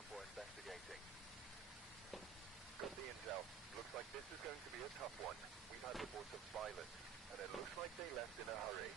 before investigating. Got the intel. Looks like this is going to be a tough one. We've had reports of violence, and it looks like they left in a hurry.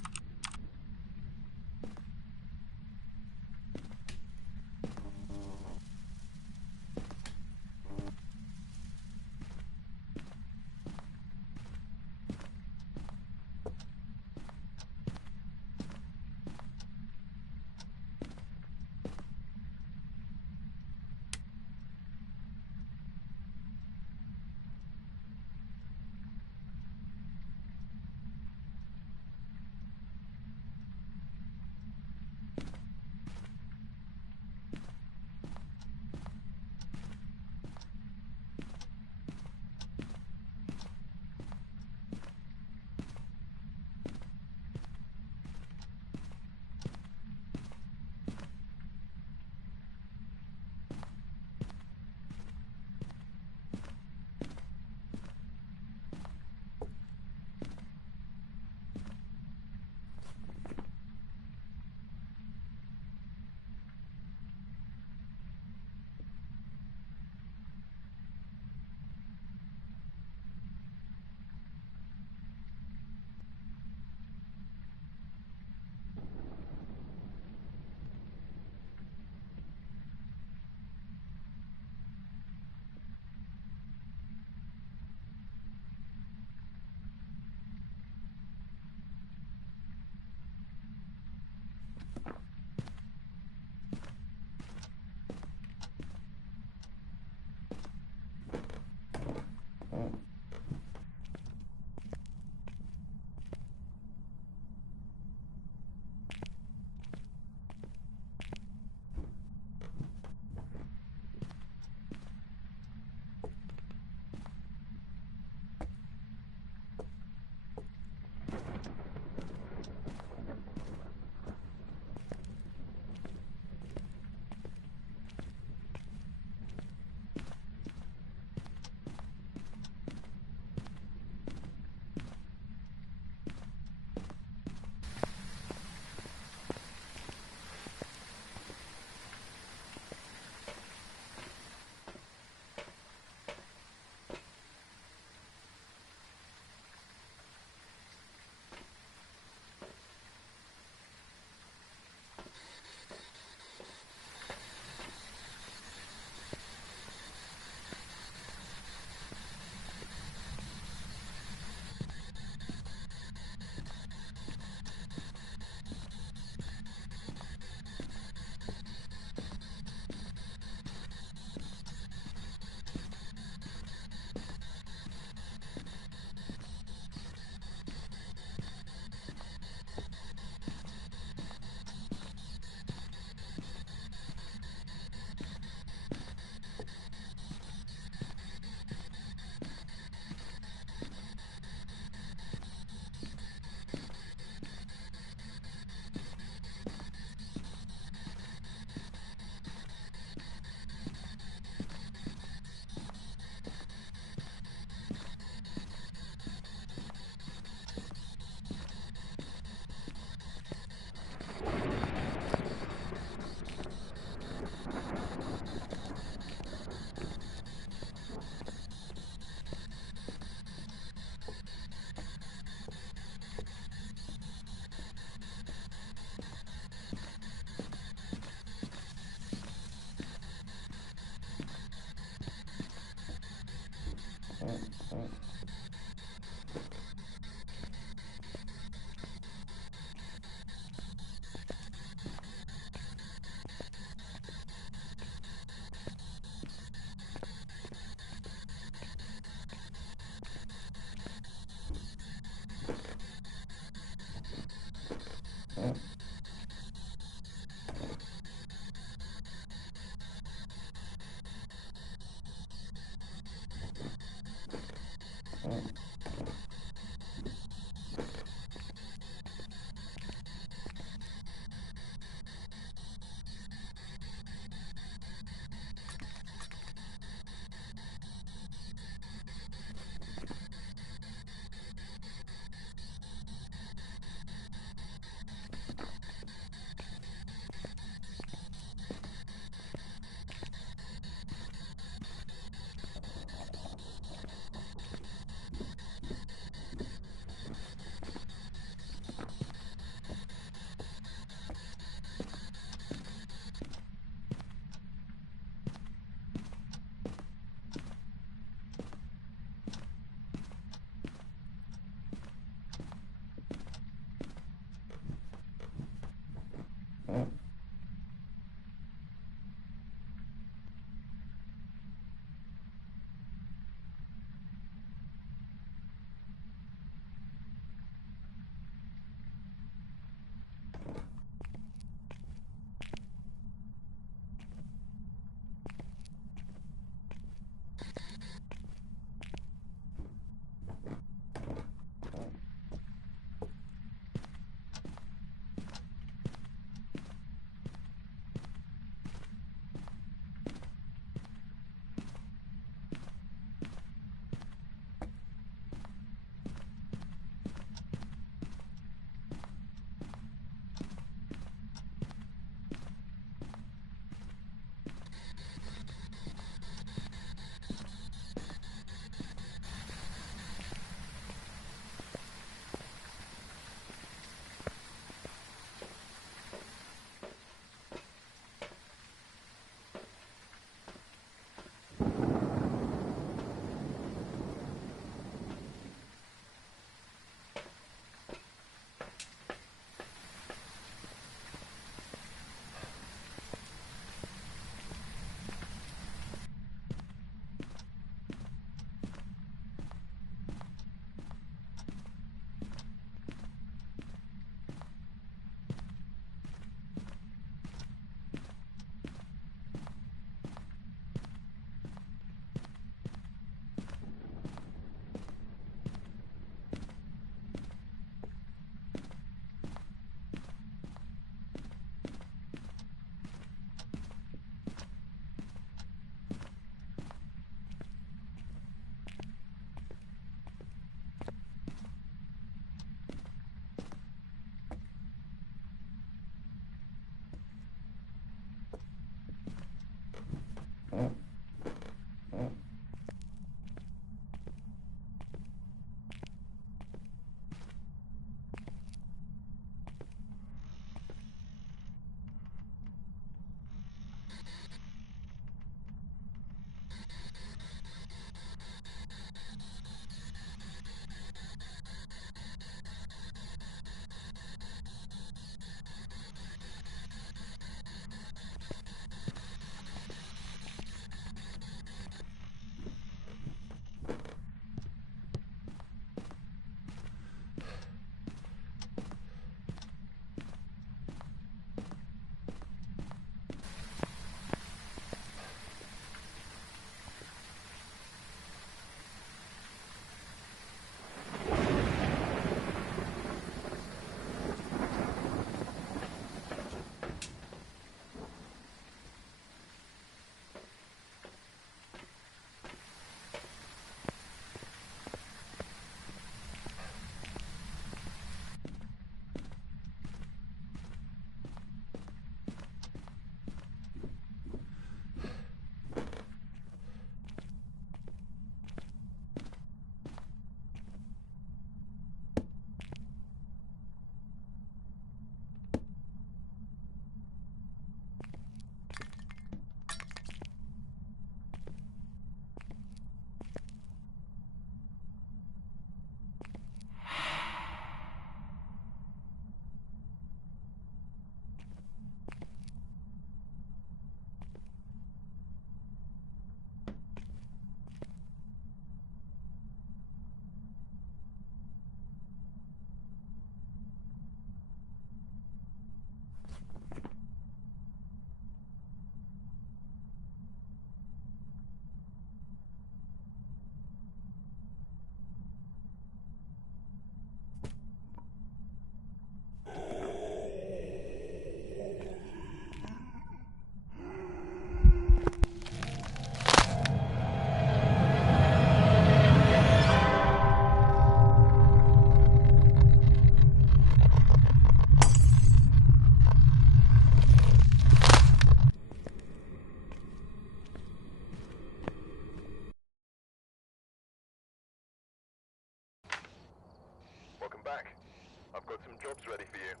ready for you.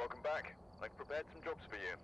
Welcome back. I've prepared some jobs for you.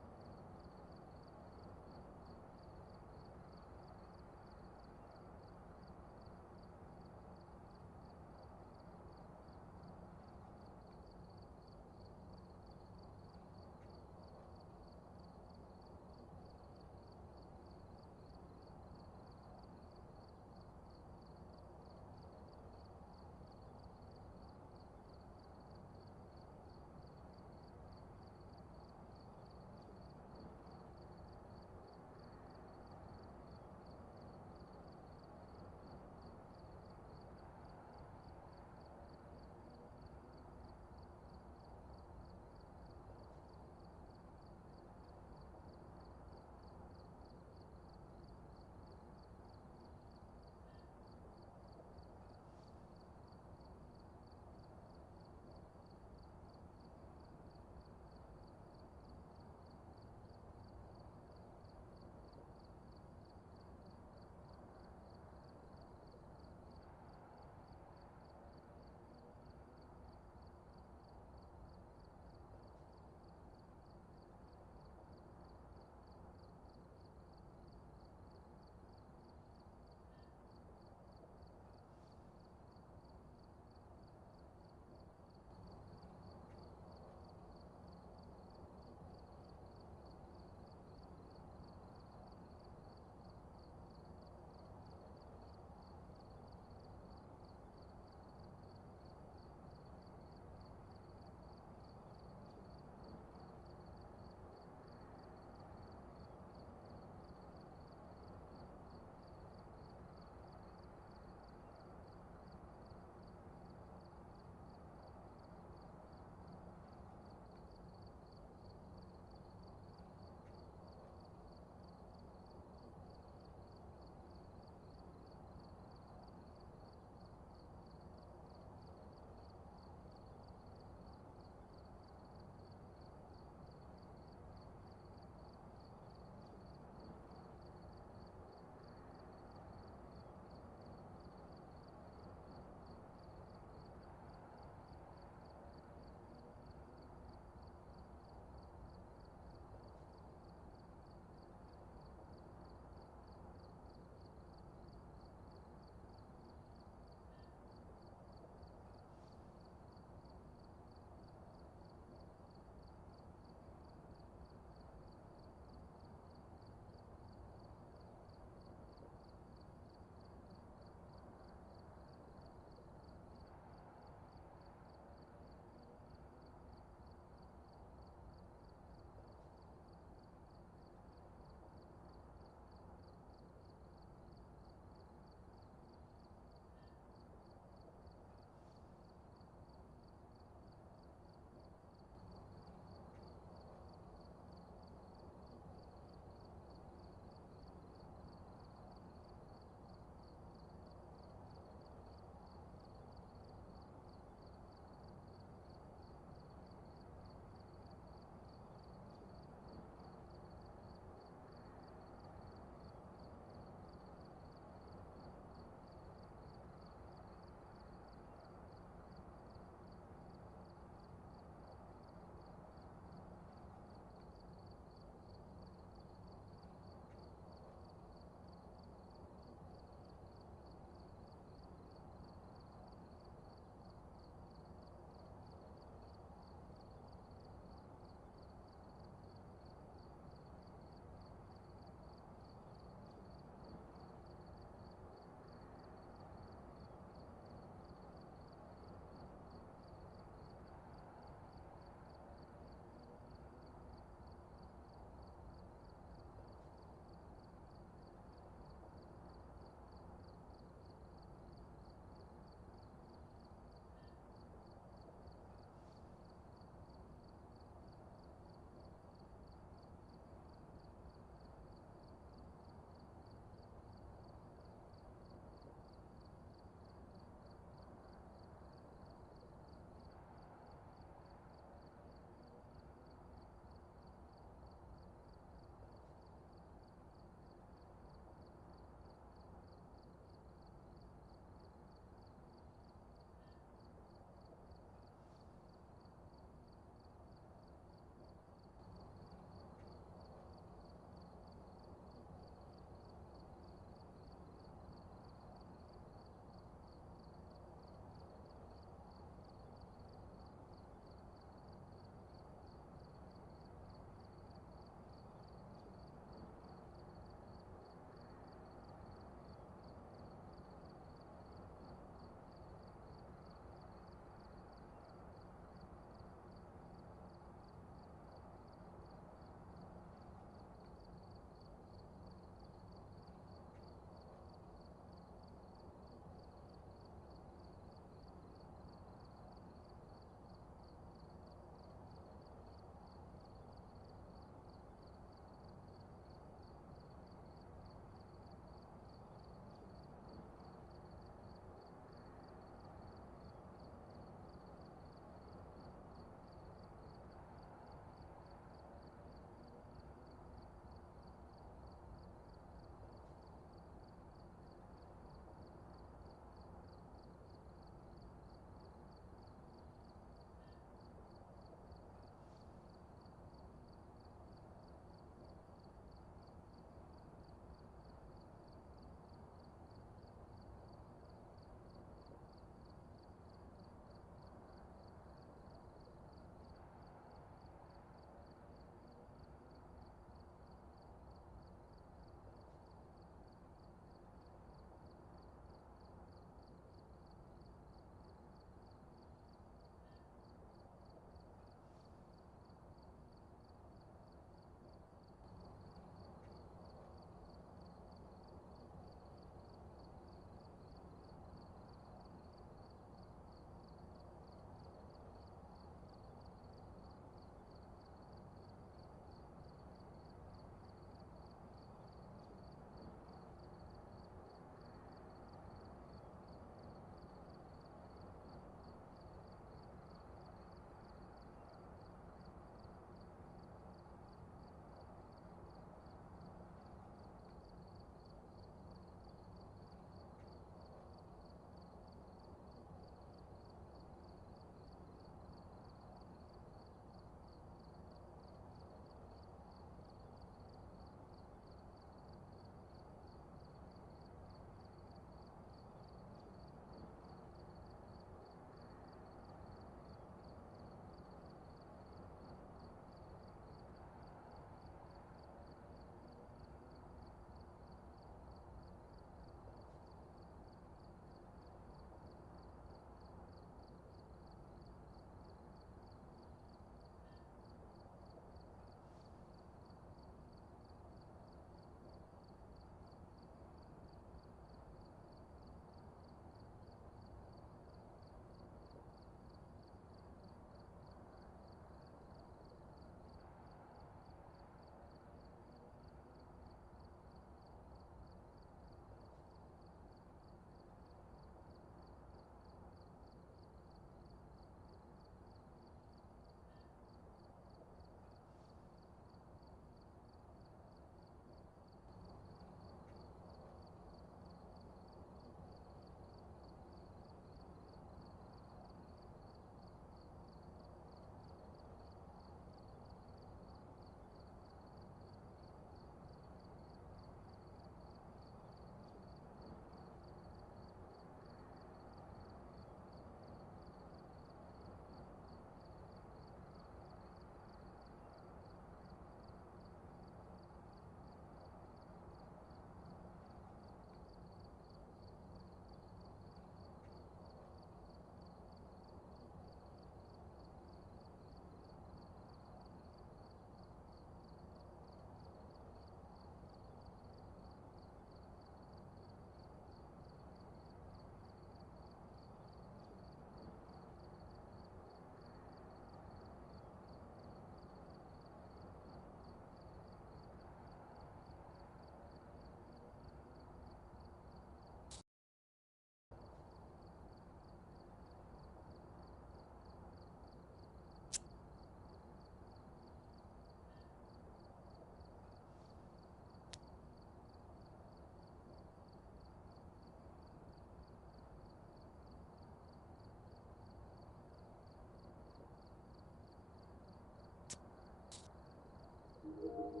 Alright,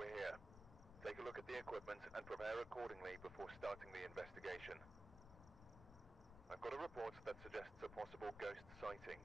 we're here. Take a look at the equipment and prepare accordingly before starting the investigation. I've got a report that suggests a possible ghost sighting.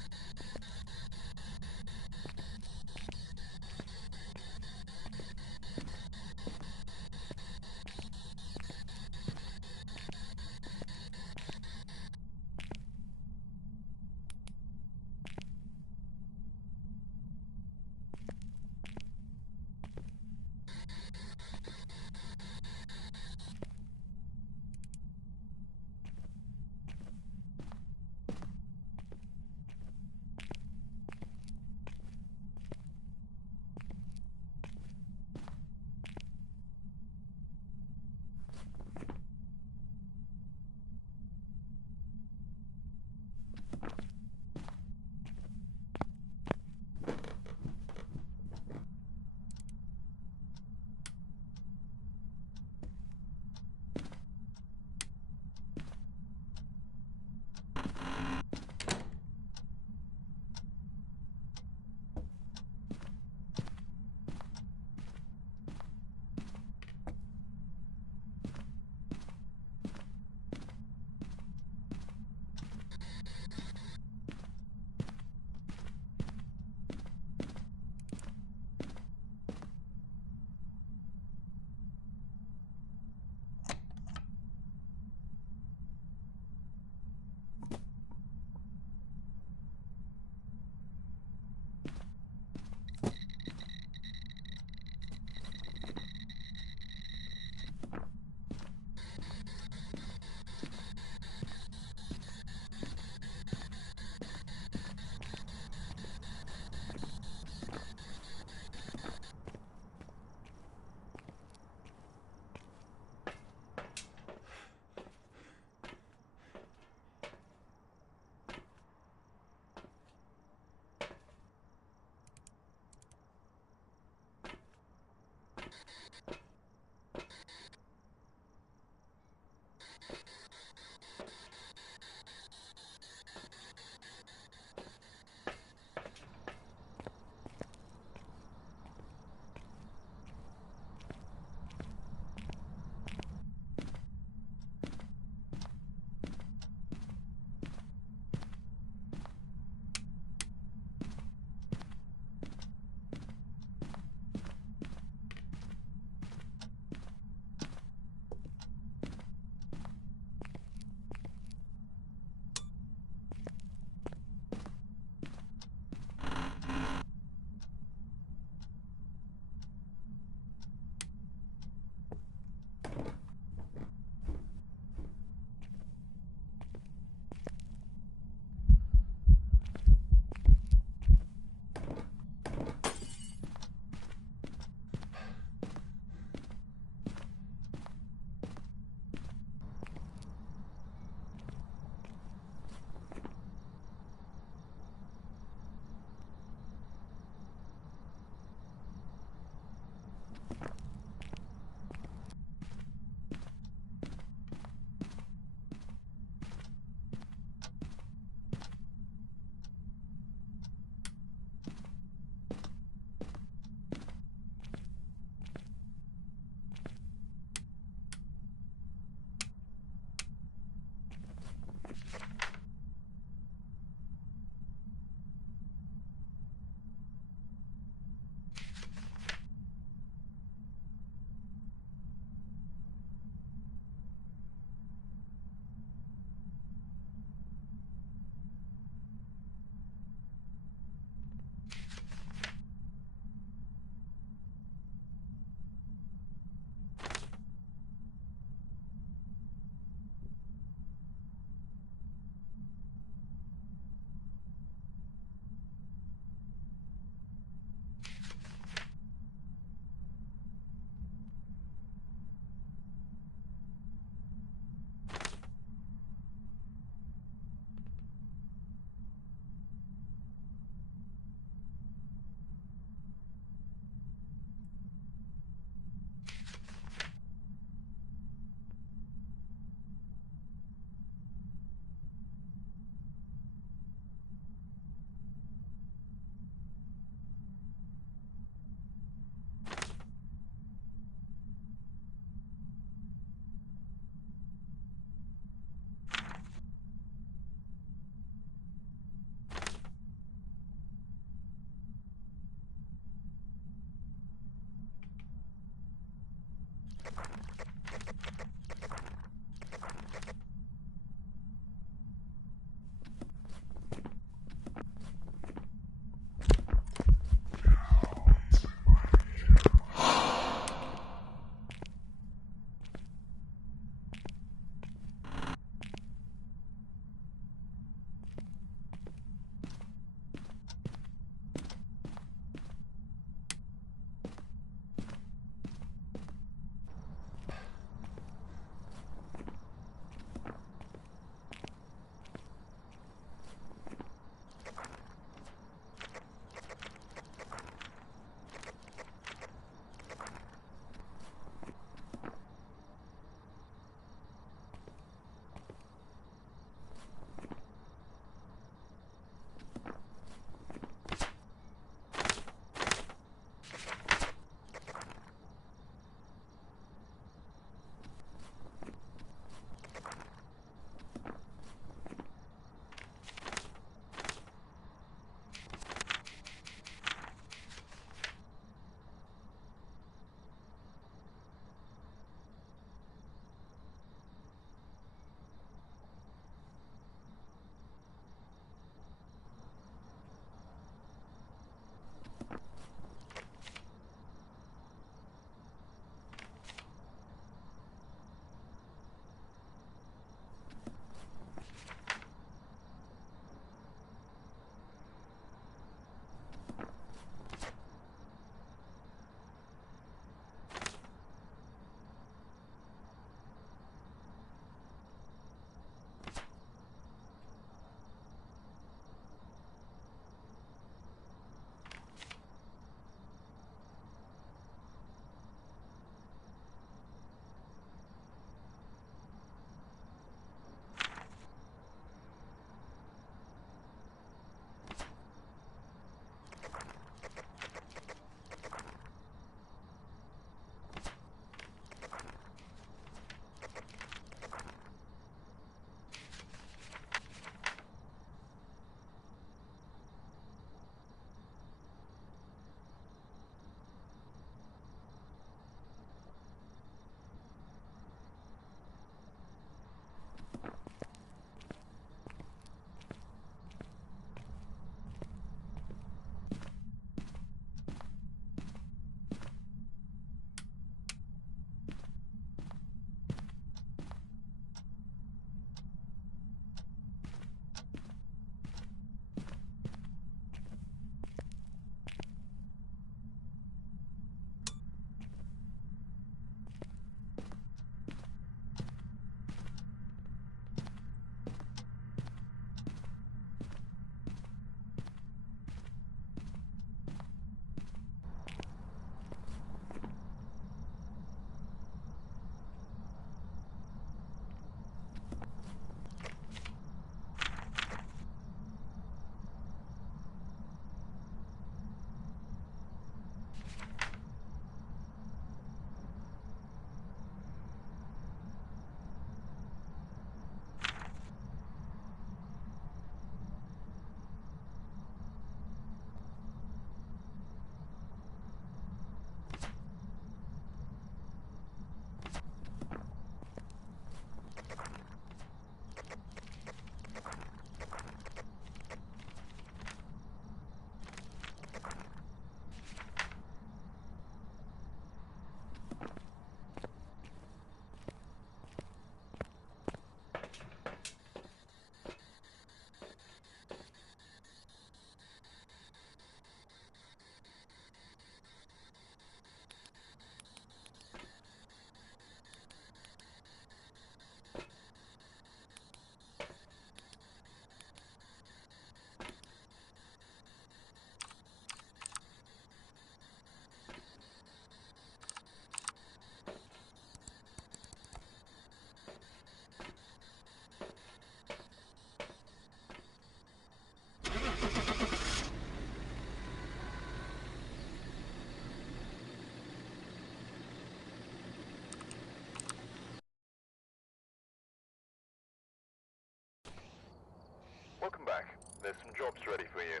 Welcome back. There's some jobs ready for you.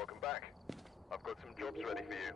Welcome back. I've got some jobs ready for you.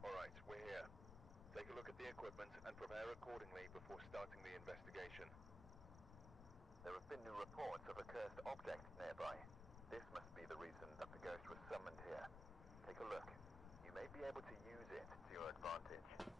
Alright, we're here. Take a look at the equipment and prepare accordingly before starting the investigation. There have been new reports of a cursed object nearby. This must be the reason that the ghost was summoned here. Take a look. You may be able to use it to your advantage.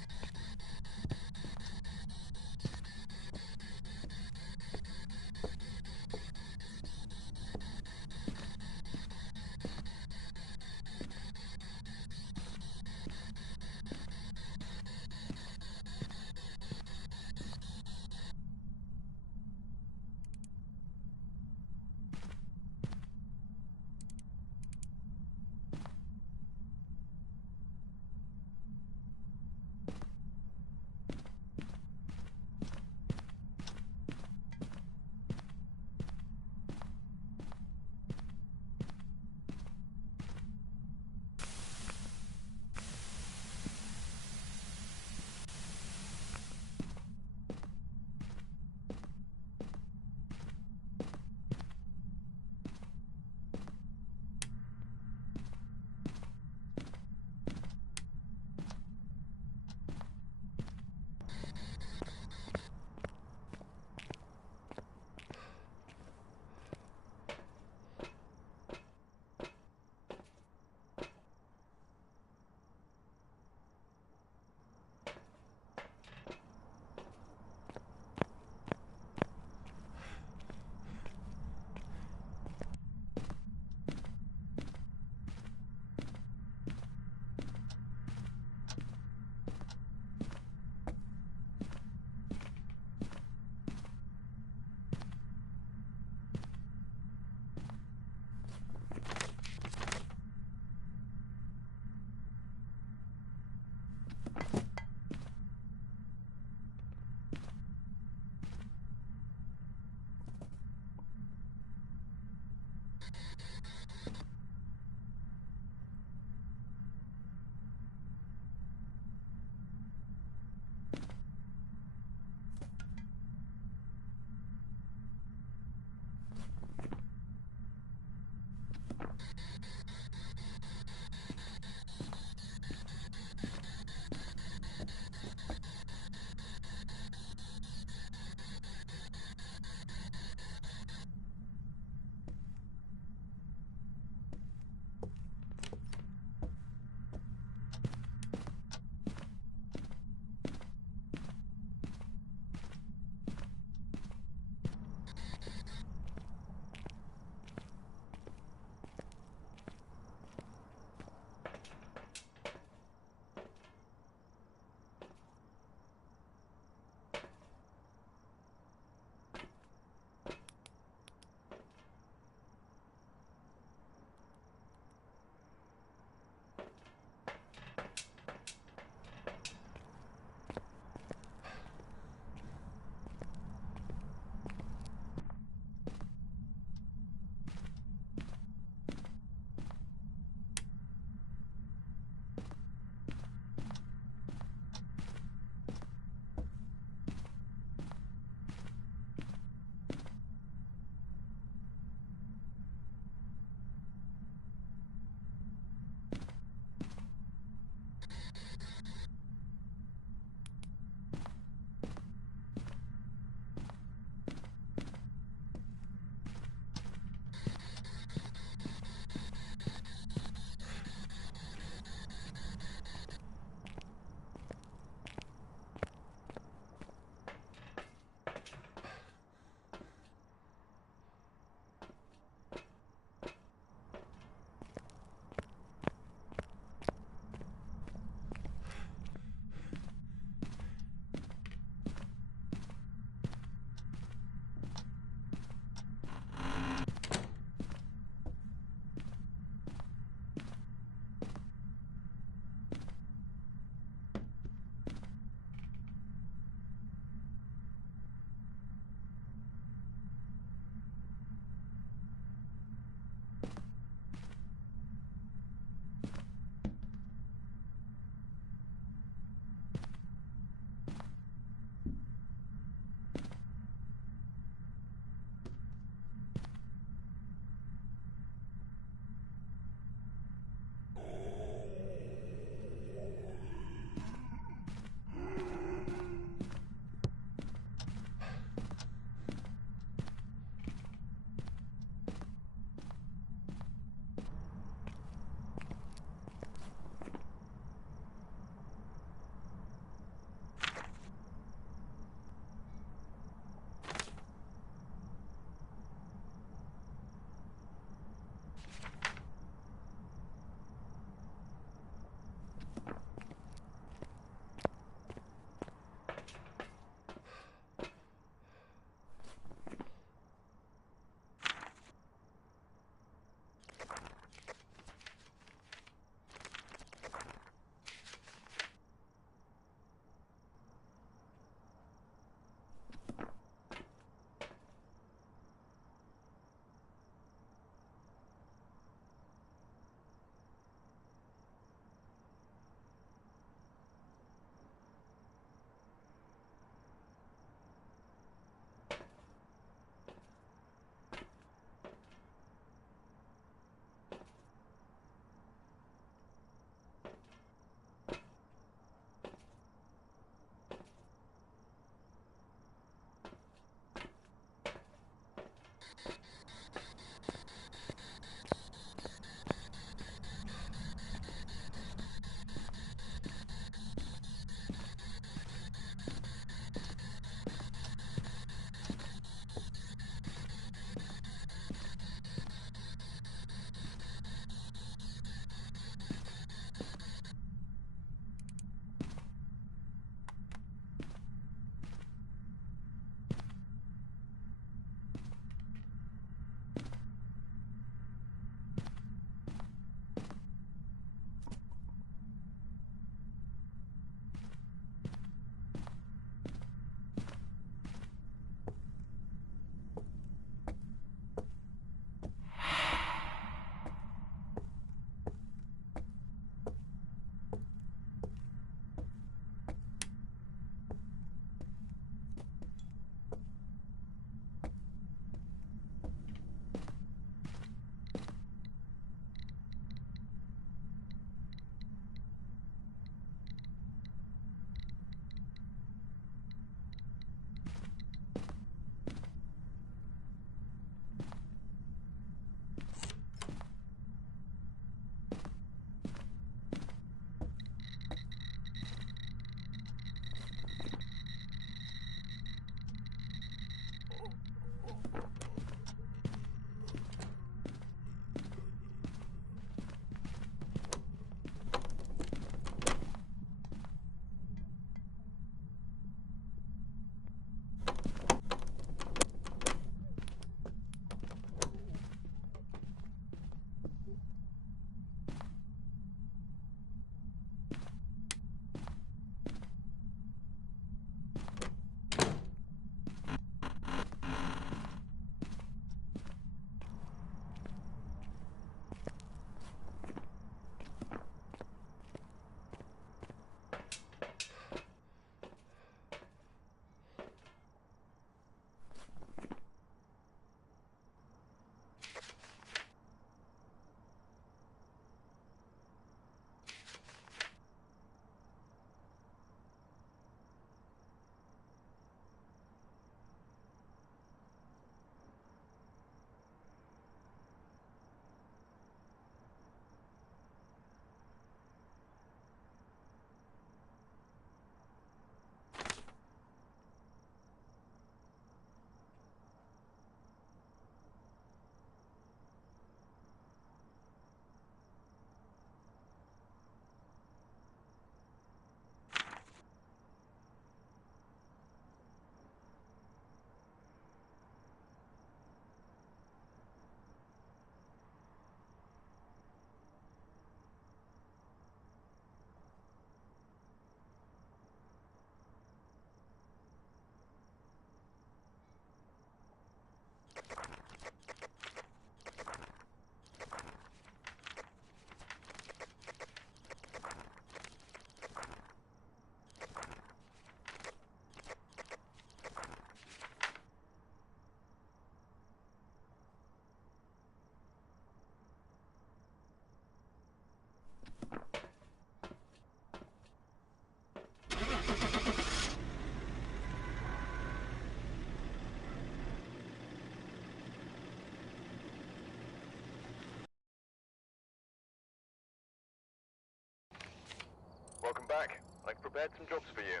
back. I've prepared some jobs for you.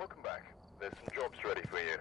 Welcome back. There's some jobs ready for you.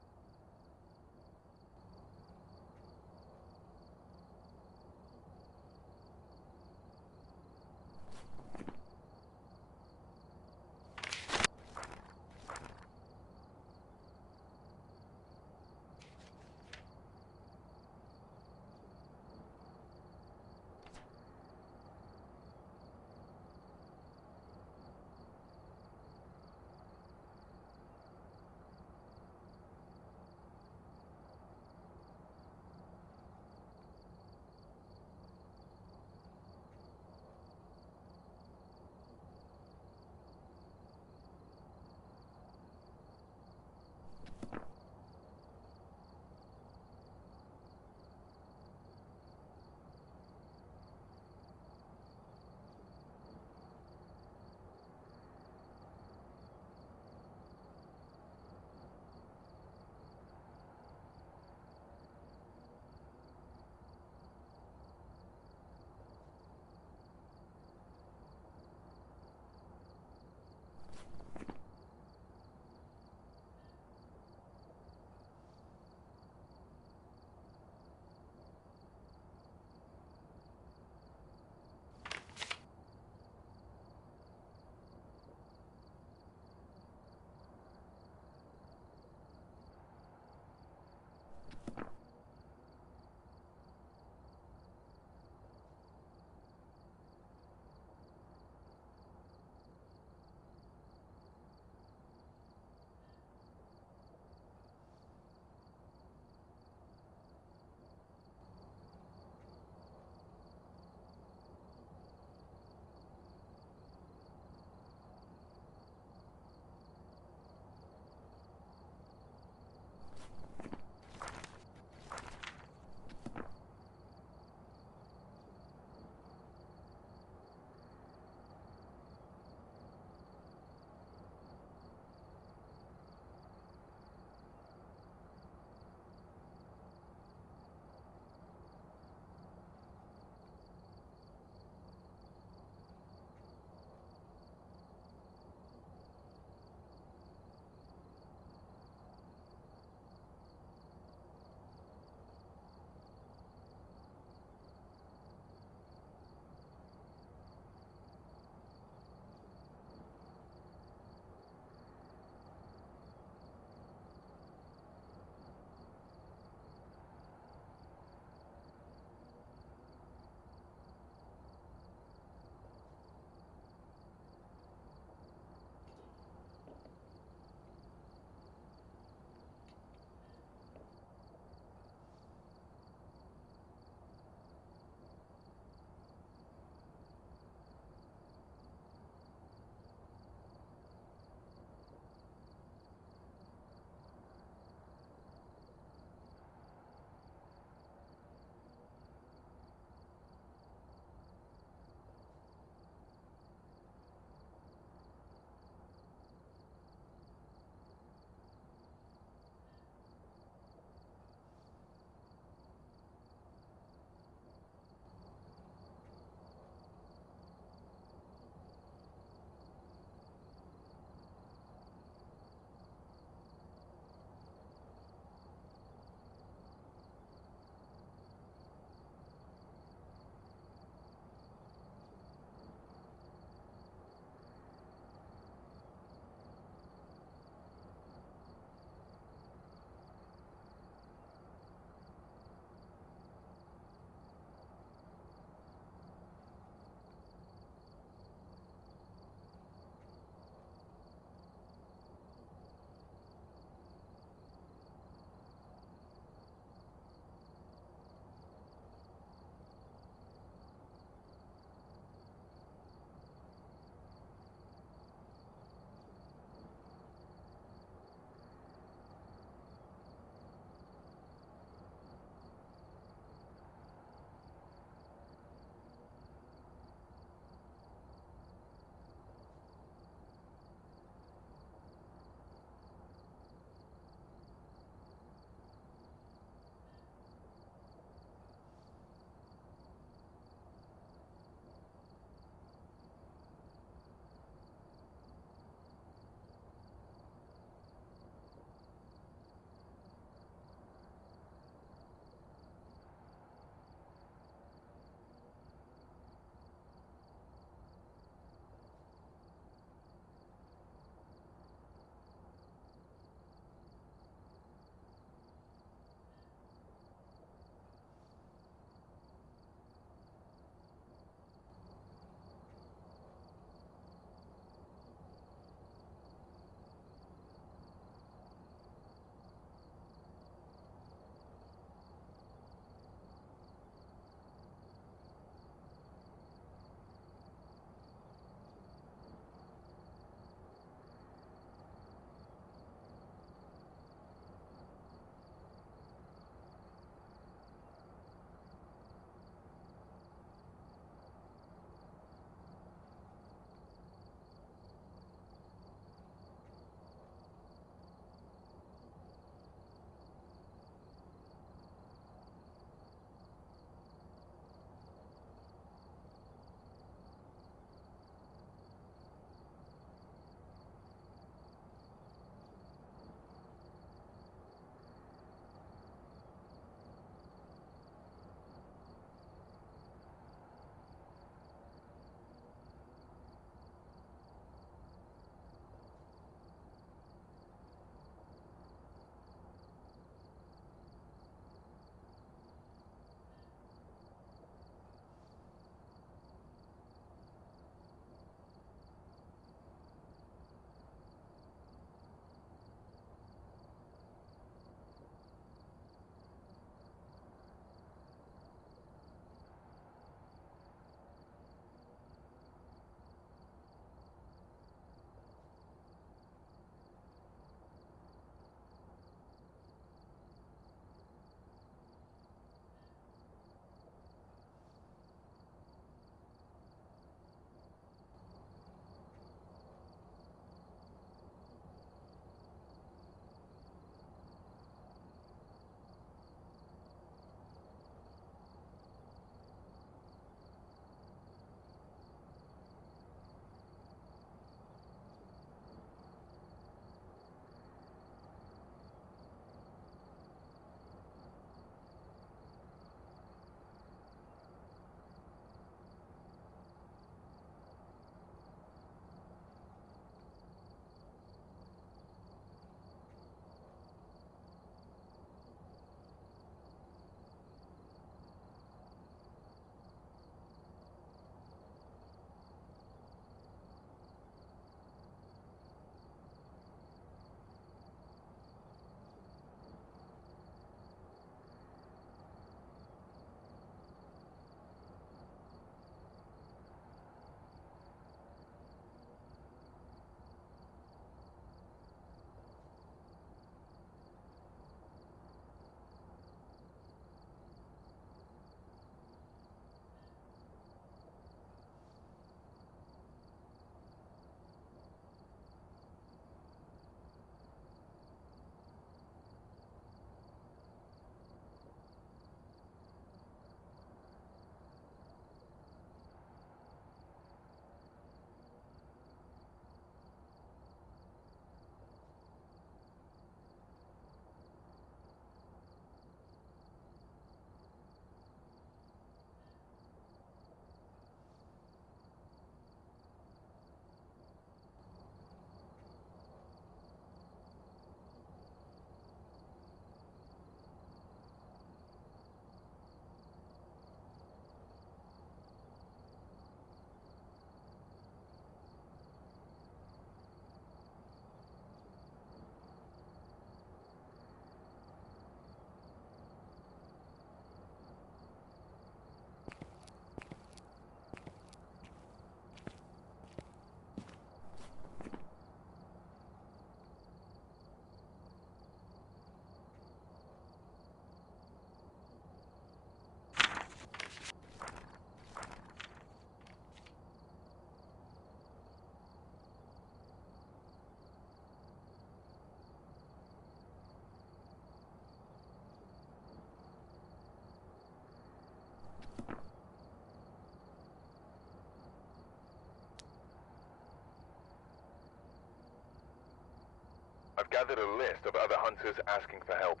I've gathered a list of other hunters asking for help.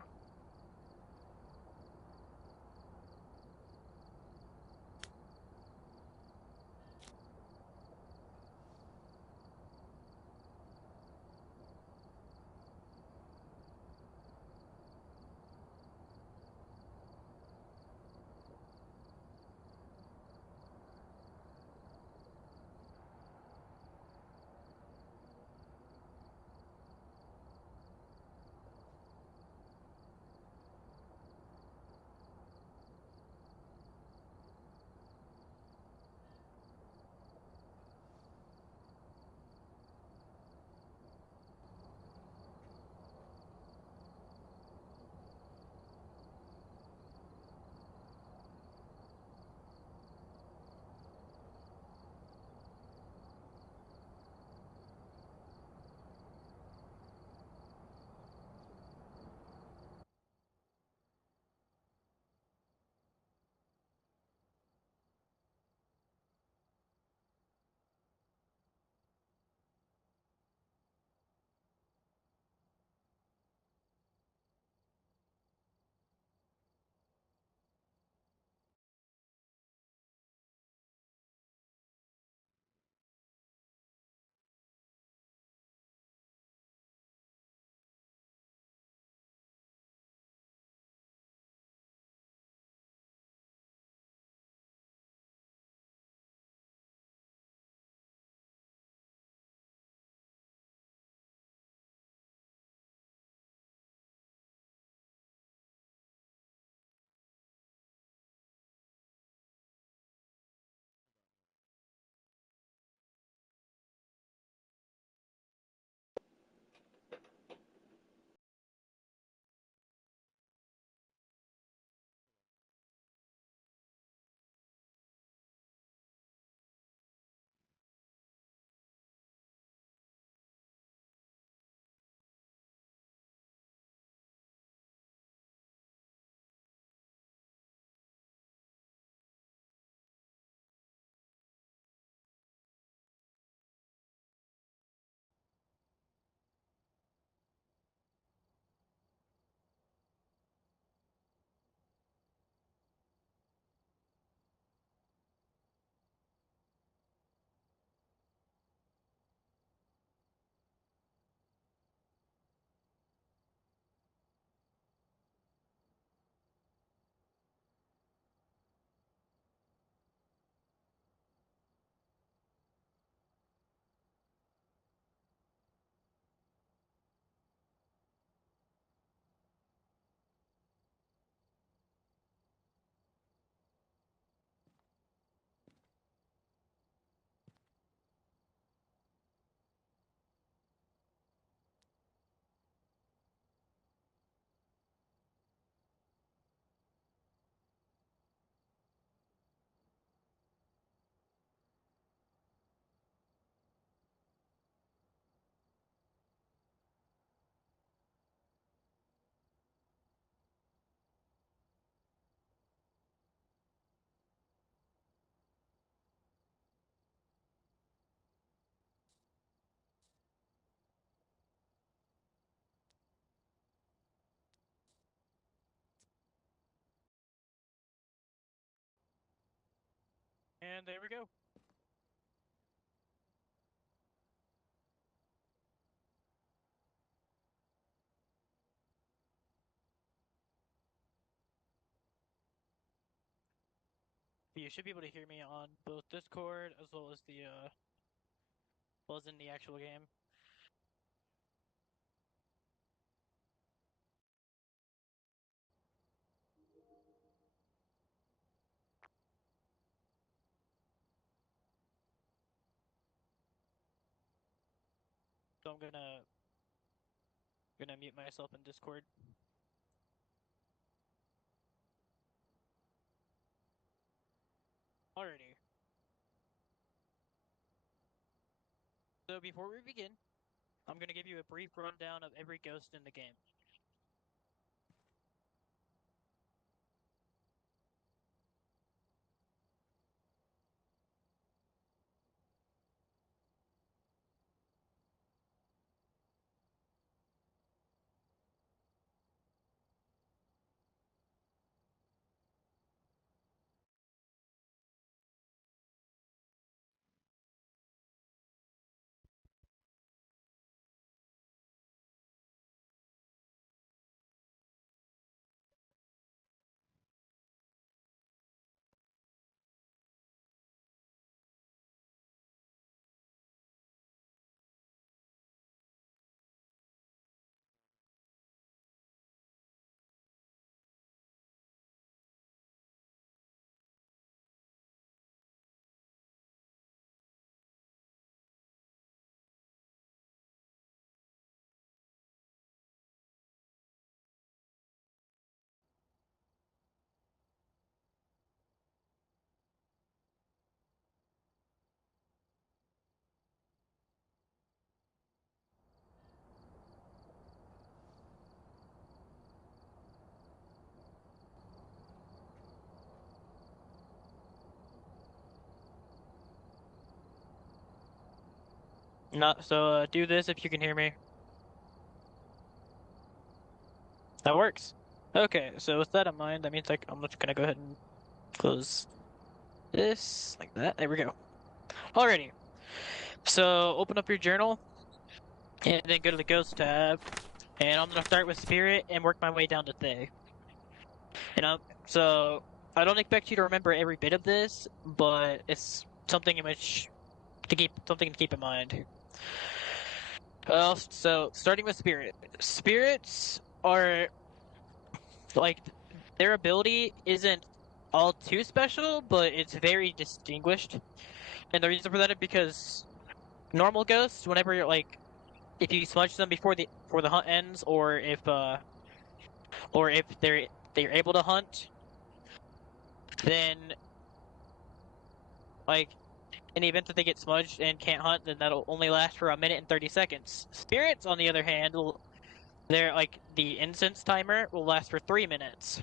And there we go. You should be able to hear me on both Discord as well as in the actual game. So I'm gonna mute myself in Discord. Alrighty. So before we begin, I'm gonna give you a brief rundown of every ghost in the game. Not so. Do this if you can hear me. That works. Okay, so with that in mind, that means like I'm just gonna go ahead and close this like that. There we go. Alrighty. So open up your journal and then go to the Ghost tab, and I'm gonna start with Spirit and work my way down to Thay. So I don't expect you to remember every bit of this, but it's something in which to keep in mind. So starting with Spirit. Spirits are like their ability isn't all too special, but it's very distinguished. And the reason for that is because normal ghosts, whenever you're like, if you smudge them before the hunt ends, or if they're able to hunt, then like in the event that they get smudged and can't hunt, then that'll only last for a minute and 30 seconds. Spirits, on the other hand, they're like the incense timer will last for 3 minutes.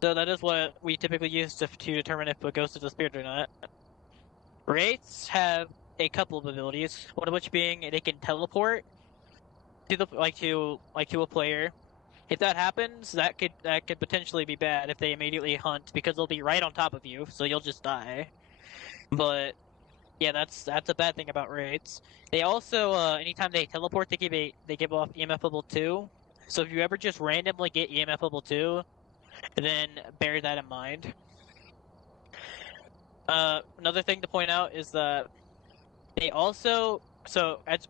So that is what we typically use to determine if a ghost is a spirit or not. Wraiths have a couple of abilities, one of which being they can teleport to to a player. If that happens, that could potentially be bad if they immediately hunt because they'll be right on top of you, so you'll just die. But yeah, that's a bad thing about Wraiths. They also anytime they teleport, they give off EMF level 2. So if you ever just randomly get EMF level 2, then bear that in mind. Another thing to point out is that they also as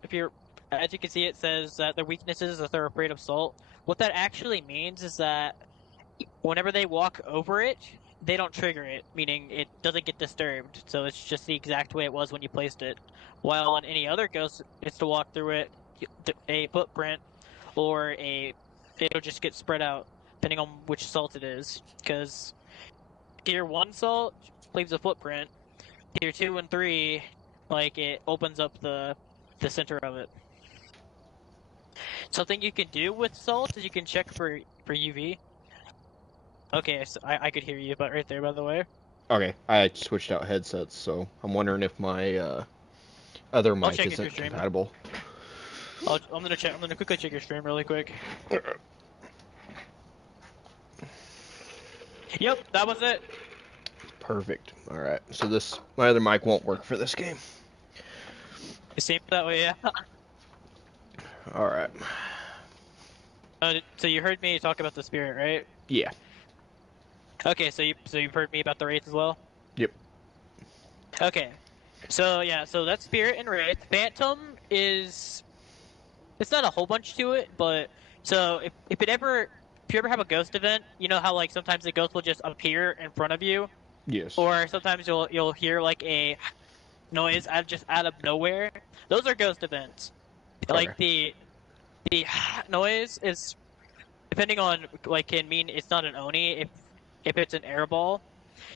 you can see, it says that their weaknesses is that they're afraid of salt. What that actually means is that whenever they walk over it, they don't trigger it, meaning it doesn't get disturbed. So it's just the exact way it was when you placed it. While on any other ghost, it's to walk through it, a footprint, or it'll just get spread out depending on which salt it is. Because tier 1 salt leaves a footprint. Tier 2 and 3, like it opens up the center of it. Something you can do with salt is you can check for UV. Okay, so I could hear you, but right there, by the way. Okay, I switched out headsets, so I'm wondering if my other mic isn't compatible. I'm gonna quickly check your stream really quick. Yep, that was it. Perfect. All right, so my other mic won't work for this game. It seems that way, yeah. All right. So you heard me talk about the spirit, right? Yeah. Okay, so you've heard me about the wraith as well. Yep. Okay, so yeah, so that's spirit and wraith. Phantom is it's not a whole bunch to it, but so if you ever have a ghost event, you know how like sometimes the ghost will just appear in front of you. Yes. Or sometimes you'll hear like a noise out of nowhere. Those are ghost events. Okay. Like the noise is depending on can mean it's not an Oni if it's an airball,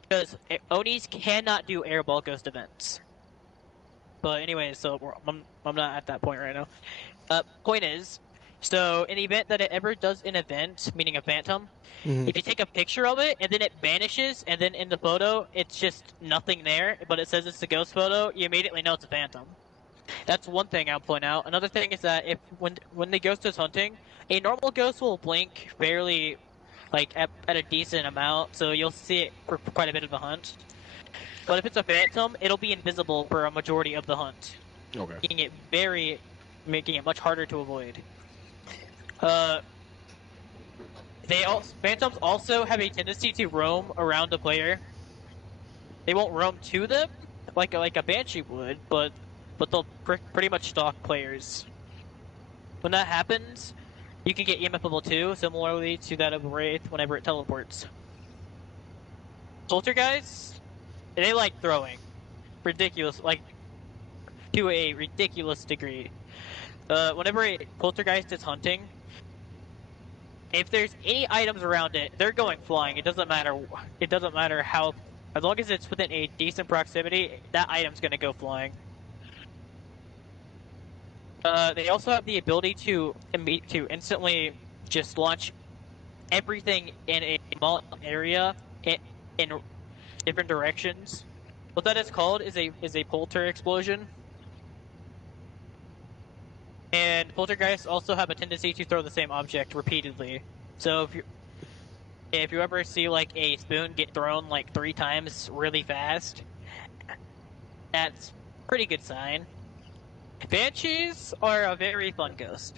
because Onis cannot do airball ghost events. But anyway, so I'm not at that point right now. Point is, so in the event that it ever does an event, meaning a phantom, if you take a picture of it and then it vanishes, and then in the photo it's just nothing there, but it says it's a ghost photo, you immediately know it's a phantom. That's one thing I'll point out. Another thing is that when the ghost is hunting, a normal ghost will blink fairly, at a decent amount, so you'll see it for quite a bit of the hunt. But if it's a phantom, it'll be invisible for a majority of the hunt. Okay. Making it much harder to avoid. Phantoms also have a tendency to roam around a player. They won't roam to them like a banshee would, but they'll pretty much stalk players. When that happens, you can get EMF level 2, similarly to that of Wraith whenever it teleports. Poltergeists, they like throwing. Ridiculous, to a ridiculous degree. Whenever a poltergeist is hunting, if there's any items around it, they're going flying. It doesn't matter how, as long as it's within a decent proximity, that item's gonna go flying. They also have the ability to instantly just launch everything in a small area in different directions. What that is called is a polter explosion. And poltergeists also have a tendency to throw the same object repeatedly. So if you ever see like a spoon get thrown like 3 times really fast, that's a pretty good sign. Banshees are a very fun ghost.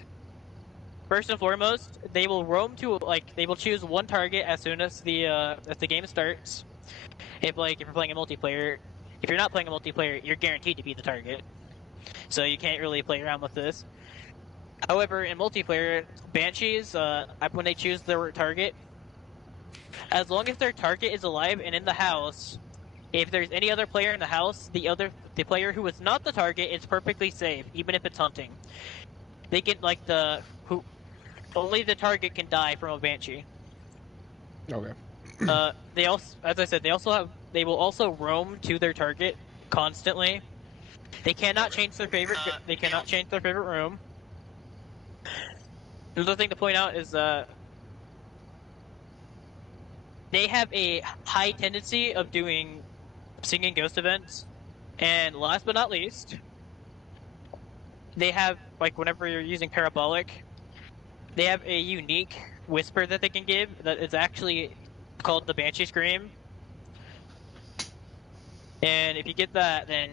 First and foremost, they will roam to they will choose one target as soon as the game starts. If you're playing a multiplayer, if you're not playing a multiplayer, you're guaranteed to be the target. So you can't really play around with this. However, in multiplayer, Banshees, when they choose their target, as long as their target is alive and in the house, if there's any other player in the house, the player who is not the target is perfectly safe, even if it's hunting. They can only the target can die from a Banshee. Okay. They also, as I said, they will also roam to their target constantly. They cannot change their favorite. They cannot change their favorite room. Another thing to point out is they have a high tendency of doing singing ghost events, and last but not least, they have whenever you're using parabolic, they have a unique whisper that they can give that is actually called the Banshee Scream. And if you get that, then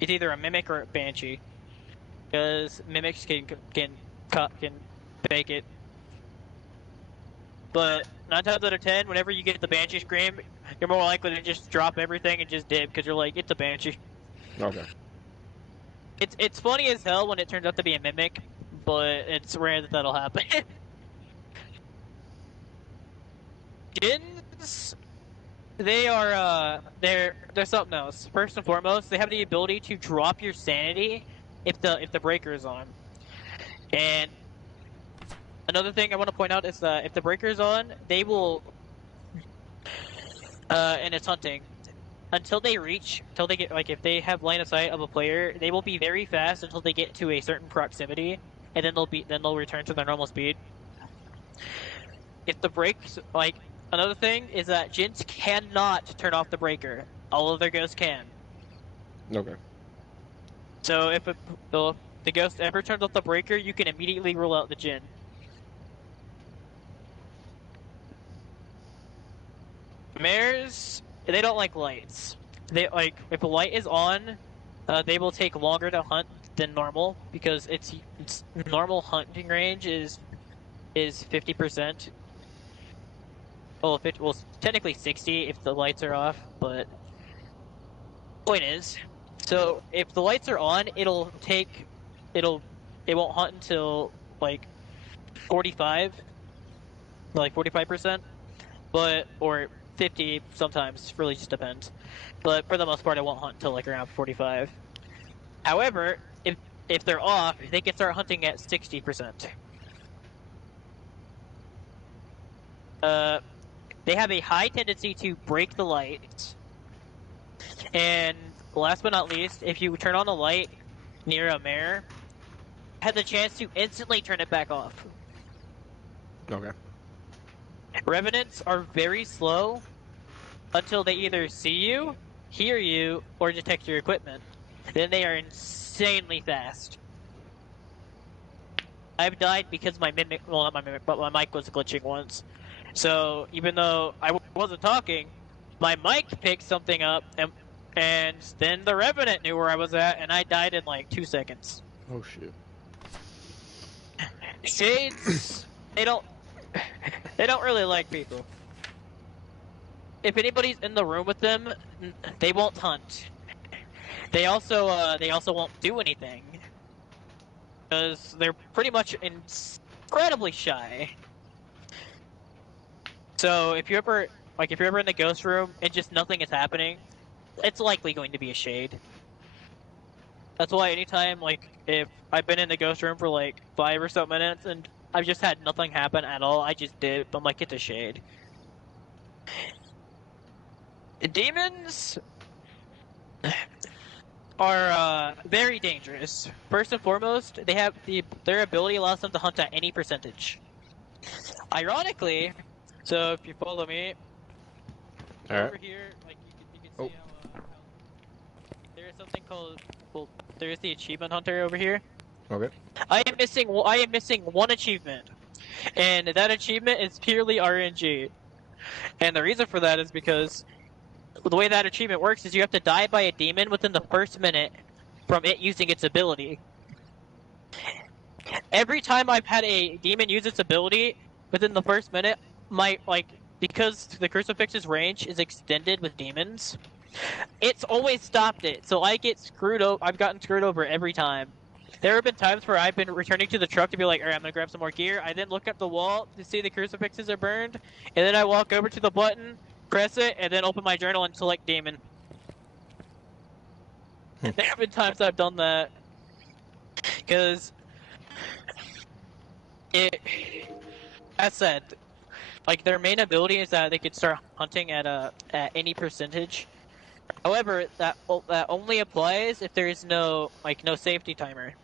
it's either a mimic or a banshee, because mimics can fake it. But 9 times out of 10, whenever you get the Banshee Scream, you're more likely to just drop everything and just dip, because you're like, it's a Banshee. Okay. It's funny as hell when it turns out to be a mimic, but it's rare that that'll happen. Djinns, they're something else. First and foremost, they have the ability to drop your sanity if the breaker is on. And another thing I want to point out is that if the breaker is on, they will and it's hunting. Until they get if they have line of sight of a player, they will be very fast until they get to a certain proximity, and then they'll return to their normal speed. If the brakes another thing is that Djinns cannot turn off the breaker. All of their ghosts can. Okay. So if the ghost ever turns off the breaker, you can immediately rule out the Djinn. Mares, they don't like lights. They if a light is on, they will take longer to hunt than normal, because its normal hunting range is 50%. Well, technically 60 if the lights are off, but point is, so if the lights are on, it won't hunt until 45, 45%, or 50 sometimes, really just depends. But for the most part, it won't hunt until around 45. However, if they're off, they can start hunting at 60%. They have a high tendency to break the light. And last but not least, if you turn on a light near a mare, has a chance to instantly turn it back off. Okay. Revenants are very slow until they either see you, hear you, or detect your equipment. Then they are insanely fast. I've died because my mimic, well, not my mimic, but my mic was glitching once. So even though I wasn't talking, my mic picked something up, and then the Revenant knew where I was at, and I died in 2 seconds. Oh shit. Shades, they don't really like people. If anybody's in the room with them, they won't hunt. They also won't do anything, because they're pretty much incredibly shy. So if you're ever in the ghost room and just nothing is happening, it's likely going to be a shade. That's why anytime if I've been in the ghost room for 5 or so minutes and I've just had nothing happen at all, I just dip. I'm like, it's a shade. Demons are very dangerous. First and foremost, they have their ability allows them to hunt at any percentage. Ironically, so if you follow me, over here, you can see how there is something called, there is the achievement hunter over here. Okay. I am missing one achievement, and that achievement is purely RNG. And the reason for that is because the way that achievement works is you have to die by a demon within the first minute from it using its ability. Every time I've had a demon use its ability within the first minute, because the crucifix's range is extended with demons, it's always stopped it. So I get screwed over. I've gotten screwed over every time. There have been times where I've been returning to the truck to be like, all right, I'm gonna grab some more gear. I then look up the wall to see the crucifixes are burned, and then I walk over to the button, press it, and then open my journal and select demon. There have been times I've done that because as said, like their main ability is that they could start hunting at any percentage. However, that only applies if there is no safety timer.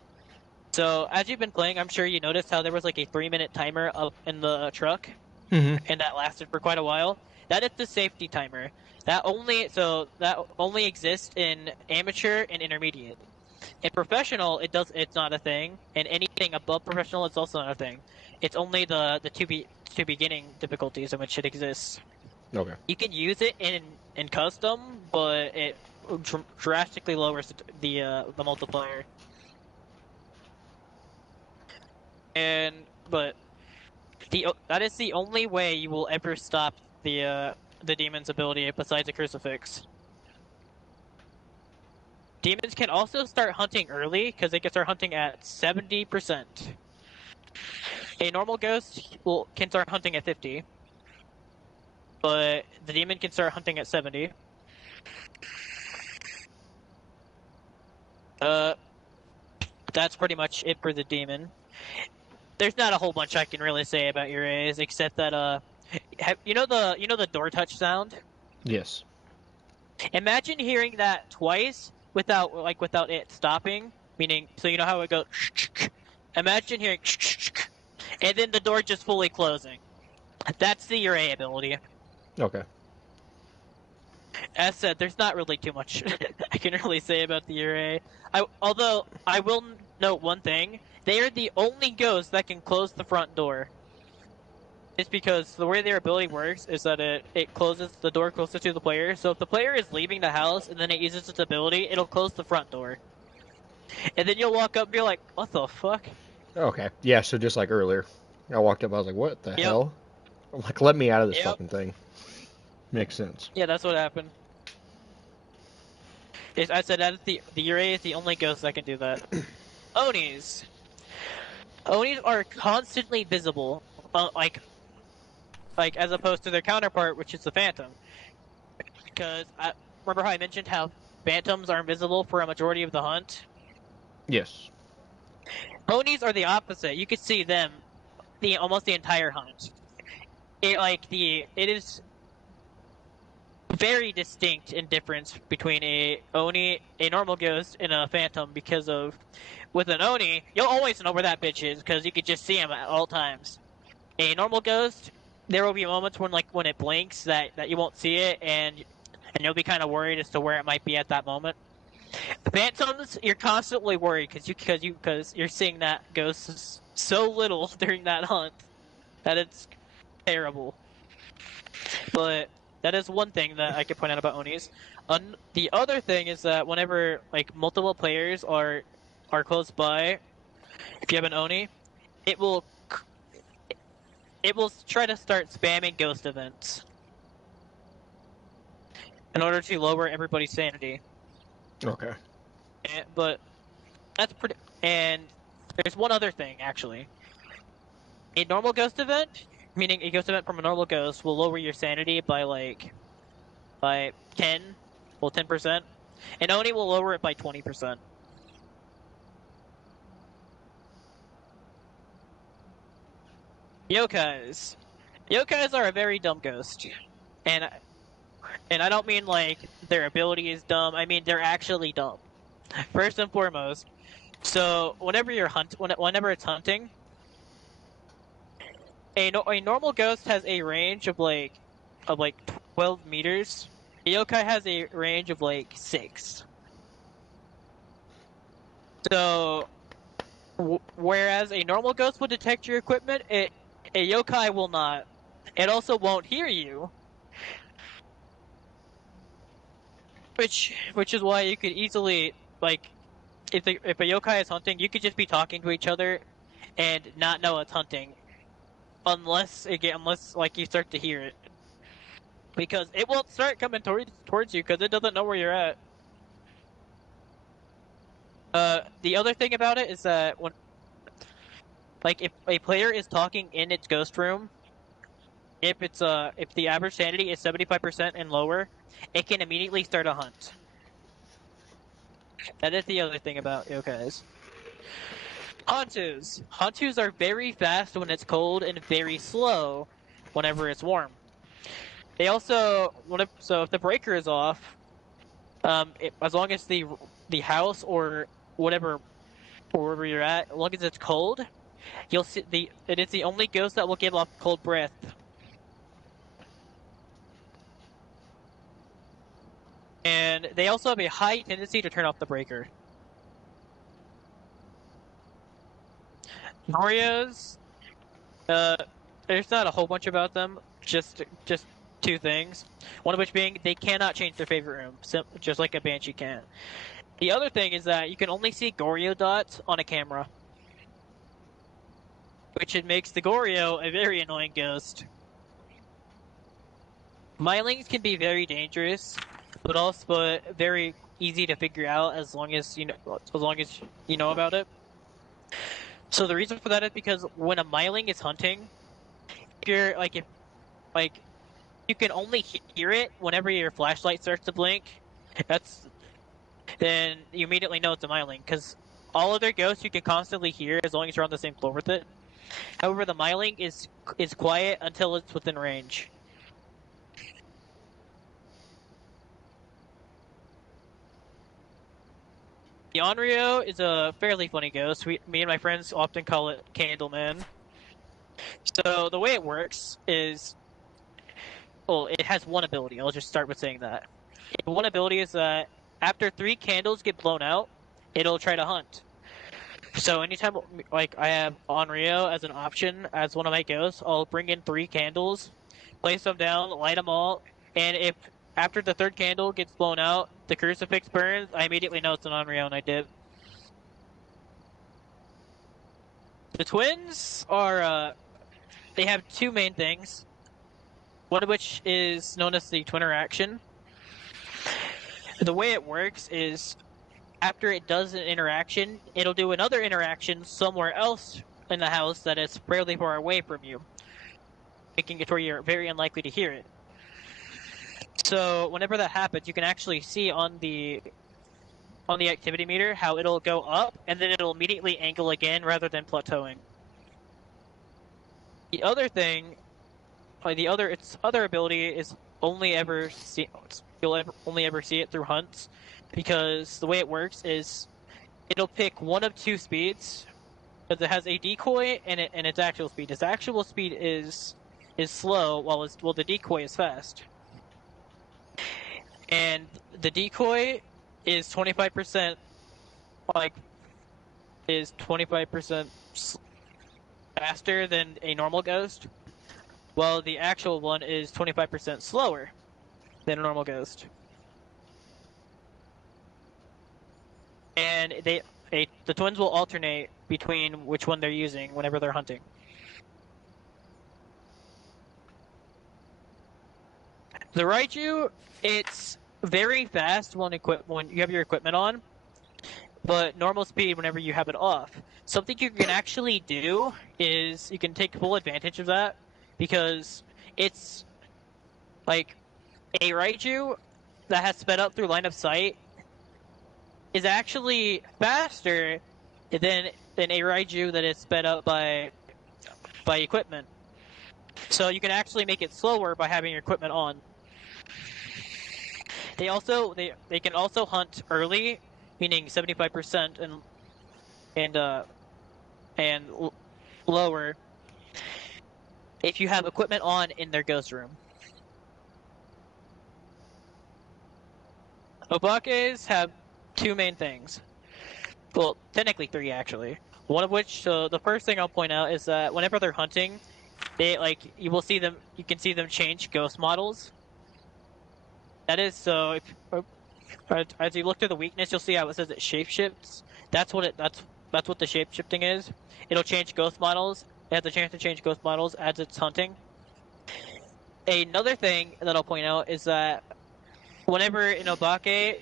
So as you've been playing, I'm sure you noticed how there was like a 3-minute timer up in the truck, and that lasted for quite a while. That is the safety timer. That only exists in amateur and intermediate. In professional, it's not a thing, and anything above professional is also not a thing. It's only the two beginning difficulties in which it exists. Okay. You can use it in custom, but it drastically lowers the multiplier. But that is the only way you will ever stop the demon's ability besides a crucifix. Demons can also start hunting early because they can start hunting at 70%. A normal ghost can start hunting at 50, but the demon can start hunting at 70. That's pretty much it for the demon. There's not a whole bunch I can really say about URAs except that you know the door touch sound? Yes. Imagine hearing that twice without it stopping, meaning so you know how it goes. Imagine hearing and then the door just fully closing. That's the URA ability. Okay. As said, there's not really too much I can really say about the URA. Although I will note one thing: they are the only ghosts that can close the front door. It's because the way their ability works is that it closes the door closer to the player. So if the player is leaving the house and then it uses its ability, it'll close the front door. And then you'll walk up and be like, what the fuck? Okay. Yeah, so just like earlier. I walked up, I was like, what the hell? I'm like, let me out of this fucking thing. Makes sense. Yeah, that's what happened. I said that the URA is the only ghost that can do that. Onis. Onis are constantly visible, like as opposed to their counterpart, which is the Phantom. Because remember how I mentioned how Phantoms are invisible for a majority of the hunt? Yes. Onis are the opposite. You can see them almost the entire hunt. It is very distinct in difference between a normal ghost, and a Phantom because of with an Oni, you'll always know where that bitch is because you can just see him at all times. A normal ghost, there will be moments when it blinks that you won't see it, and you'll be kind of worried as to where it might be at that moment. The Phantoms, you're constantly worried because you're seeing that ghost so little during that hunt that it's terrible. But that is one thing that I could point out about Onis. The other thing is that whenever multiple players are close by, if you have an Oni, it will try to start spamming ghost events in order to lower everybody's sanity. Okay. But that's pretty. And there's one other thing actually. A normal ghost event, meaning a ghost event from a normal ghost, will lower your sanity by 10%. And Oni will lower it by 20%. Yokais. Yokais are a very dumb ghost. And I don't mean their ability is dumb, I mean they're actually dumb. First and foremost, so whenever it's hunting, a normal ghost has a range of 12 meters. A yokai has a range of 6. So Whereas a normal ghost will detect your equipment, a yokai will not. It also won't hear you. Which is why you could easily, like, if a yokai is hunting, you could just be talking to each other and not know it's hunting, unless like you start to hear it, because it won't start coming towards you because it doesn't know where you're at. The other thing about it is that when, like, if a player is talking in its ghost room, if the average sanity is 75% and lower, it can immediately start a hunt. That is the other thing about yokais. Hantus. Hantus are very fast when it's cold and very slow whenever it's warm. They also, so if the breaker is off, as long as the house or whatever, or wherever you're at, as long as it's cold, you'll see it is the only ghost that will give off cold breath. And they also have a high tendency to turn off the breaker. Oreos, there's not a whole bunch about them. Just two things. One of which being they cannot change their favorite room, just like a banshee can. The other thing is that you can only see Goryo dots on a camera, which it makes the Goryo a very annoying ghost. Mylings can be very dangerous, but also very easy to figure out as long as you know about it. So the reason for that is because when a Myling is hunting, if you can only hear it whenever your flashlight starts to blink. Then you immediately know it's a Myling, because all other ghosts you can constantly hear as long as you're on the same floor with it. However, the Myling is quiet until it's within range. The Onryo is a fairly funny ghost. Me and my friends often call it Candleman. So the way it works is, well, it has one ability. I'll just start with saying that. One ability is that after 3 candles get blown out, it'll try to hunt. So anytime, like, I have Onryo as an option as one of my ghosts, I'll bring in 3 candles, place them down, light them all, and if after the 3rd candle gets blown out, the crucifix burns, I immediately know it's an Onryo and I dip. The twins are, they have 2 main things, one of which is known as the twinteraction. The way it works is, after it does an interaction, it'll do another interaction somewhere else in the house that is fairly far away from you, making it where you're very unlikely to hear it. So whenever that happens, you can actually see on the activity meter how it'll go up, and then it'll immediately angle again rather than plateauing. The other thing, its other ability is you'll only ever see it through hunts, because the way it works is it'll pick one of 2 speeds, because it has a decoy and its actual speed. Its actual speed is slow, while the decoy is fast. And the decoy is 25% faster than a normal ghost, while the actual one is 25% slower than a normal ghost. And the twins will alternate between which one they're using whenever they're hunting. The Raiju, it's very fast when you have your equipment on, but normal speed whenever you have it off. Something you can actually do is you can take full advantage of that, because it's like a Raiju that has sped up through line of sight is actually faster than a Raiju that is sped up by equipment. So you can actually make it slower by having your equipment on. They can also hunt early, meaning 75% and lower if you have equipment on in their ghost room. Obakes have 2 main things. Well, technically 3 actually. One of which, so the first thing I'll point out is that whenever they're hunting, you will see them. You can see them change ghost models. That is so. As you look through the weakness, you'll see how it says it shapeshifts. That's what the shapeshifting is. It'll change ghost models. It has a chance to change ghost models as it's hunting. Another thing that I'll point out is that whenever an Obake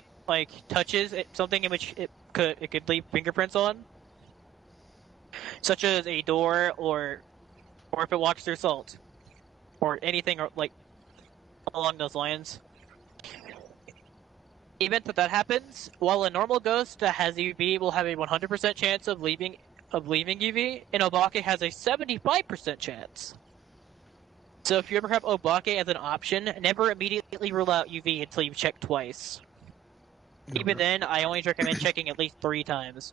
touches something in which it could leave fingerprints on, such as a door or if it walks through salt or anything along those lines. The event that happens, while a normal ghost that has UV will have a 100% chance of leaving UV, an Obake has a 75% chance. So if you ever have Obake as an option, never immediately rule out UV until you've checked twice. Okay. Even then, I always recommend checking at least 3 times.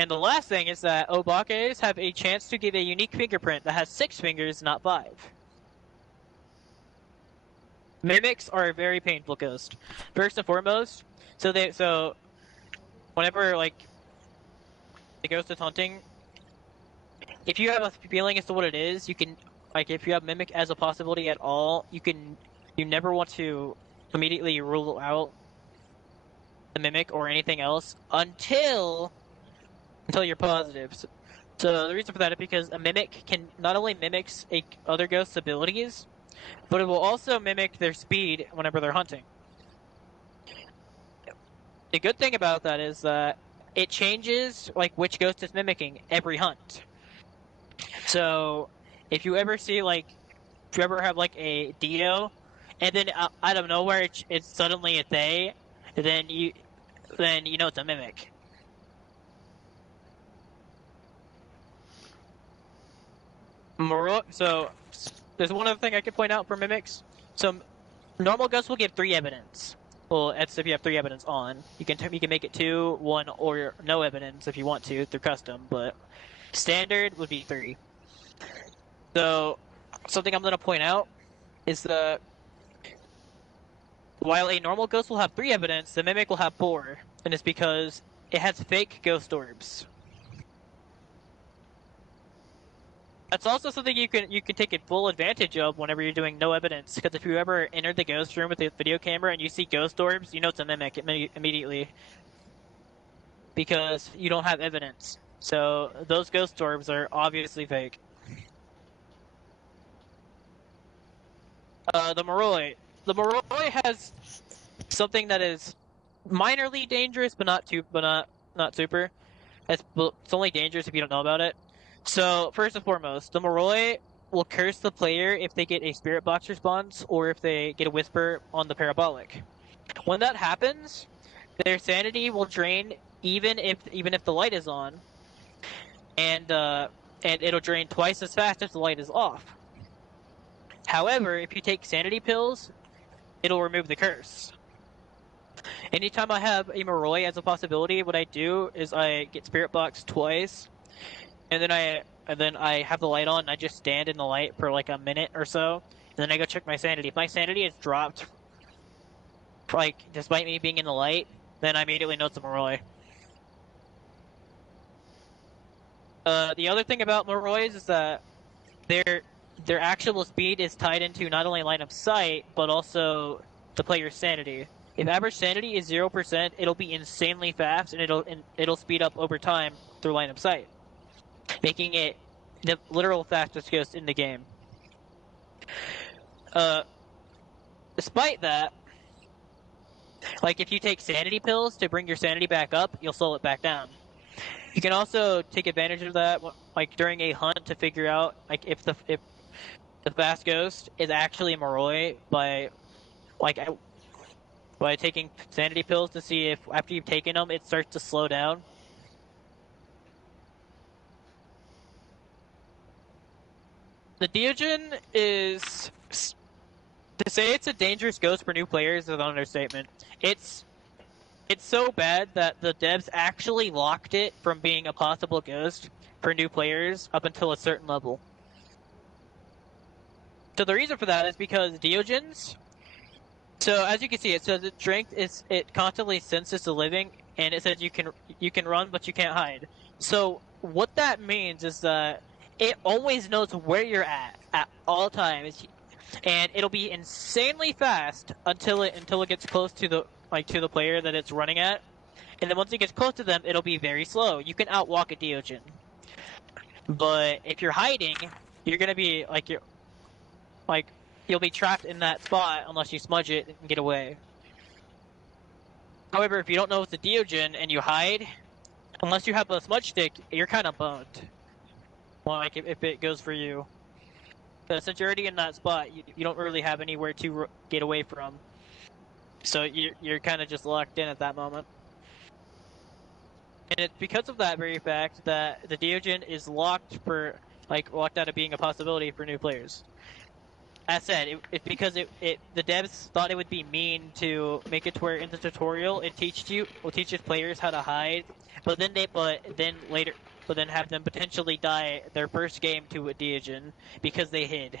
And the last thing is that Obakes have a chance to give a unique fingerprint that has 6 fingers, not 5. Mimics are a very painful ghost. First and foremost, so whenever the ghost is hunting, if you have a feeling as to what it is, you can if you have mimic as a possibility at all, you never want to immediately rule out the mimic or anything else until you're positive. So the reason for that is because a mimic can not only mimics other ghosts' abilities, but it will also mimic their speed whenever they're hunting. The good thing about that is that it changes which ghost is mimicking every hunt. So if you ever see if you ever have a Dio, and then out of nowhere it's suddenly a they, then you know it's a mimic. So there's one other thing I could point out for mimics. So normal ghosts will give 3 evidence. Well, that's if you have 3 evidence on. You can make it 2, 1, or no evidence if you want to through custom, but standard would be 3. So something I'm going to point out is that while a normal ghost will have 3 evidence, the mimic will have 4, and it's because it has fake ghost orbs. That's also something you can take full advantage of whenever you're doing no evidence. Because if you ever enter the ghost room with the video camera and you see ghost orbs, you know it's a mimic immediately. Because you don't have evidence. So those ghost orbs are obviously fake. The Moroi. The Moroi has something that is minorly dangerous, but not super. It's only dangerous if you don't know about it. So, first and foremost, the Moroi will curse the player if they get a spirit box response or if they get a whisper on the parabolic. When that happens, their sanity will drain even if the light is on, and it'll drain twice as fast if the light is off. However, if you take sanity pills, it'll remove the curse. Anytime I have a Moroi as a possibility, what I do is I get spirit box twice. And then I have the light on, and I just stand in the light for a minute or so, and then I go check my sanity. If my sanity is dropped, despite me being in the light, then I immediately know it's a Moroi. The other thing about Morois is that their actual speed is tied into not only line of sight, but also the player's sanity. If average sanity is 0%, it'll be insanely fast, and it'll speed up over time through line of sight, making it the literal fastest ghost in the game. Despite that, if you take sanity pills to bring your sanity back up, you'll slow it back down. You can also take advantage of that, during a hunt to figure out if the fast ghost is actually a Moroi by taking sanity pills to see if after you've taken them it starts to slow down. The Diogen is, to say it's a dangerous ghost for new players is an understatement. It's so bad that the devs actually locked it from being a possible ghost for new players up until a certain level. So the reason for that is because Diogens, so as you can see, it says its strength it constantly senses the living, and it says you can run but you can't hide. So what that means is that it always knows where you're at all times, and it'll be insanely fast until it gets close to the player that it's running at, and then once it gets close to them, it'll be very slow. You can outwalk a Deogen, but if you're hiding, you're gonna be you'll be trapped in that spot unless you smudge it and get away. However, if you don't know it's a Deogen and you hide, unless you have a smudge stick, you're kind of boned. Well, like if it goes for you, but since you're already in that spot, you don't really have anywhere to get away from. So you're kind of just locked in at that moment. And it's because of that very fact that the Deogen is locked out of being a possibility for new players. As said, it's because the devs thought it would be mean to make it to where in the tutorial it teaches players how to hide, but then have them potentially die their first game to a Deogen because they hid.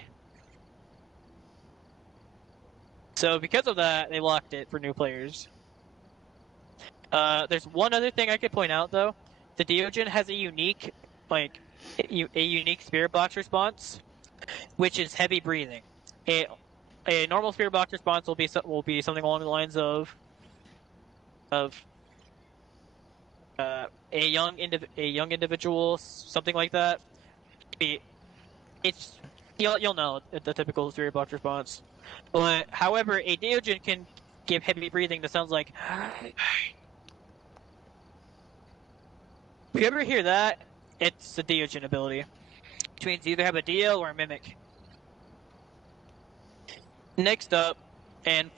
So because of that, they locked it for new players. There's one other thing I could point out though. The Deogen has a unique spirit box response, which is heavy breathing. A normal spirit box response will be something along the lines of a young individual, something like that. You'll know the typical spirit box response. But however, a Deogen can give heavy breathing that sounds like. If you ever hear that, it's the Deogen ability, which means you either have a Deo or a Mimic. Next up, and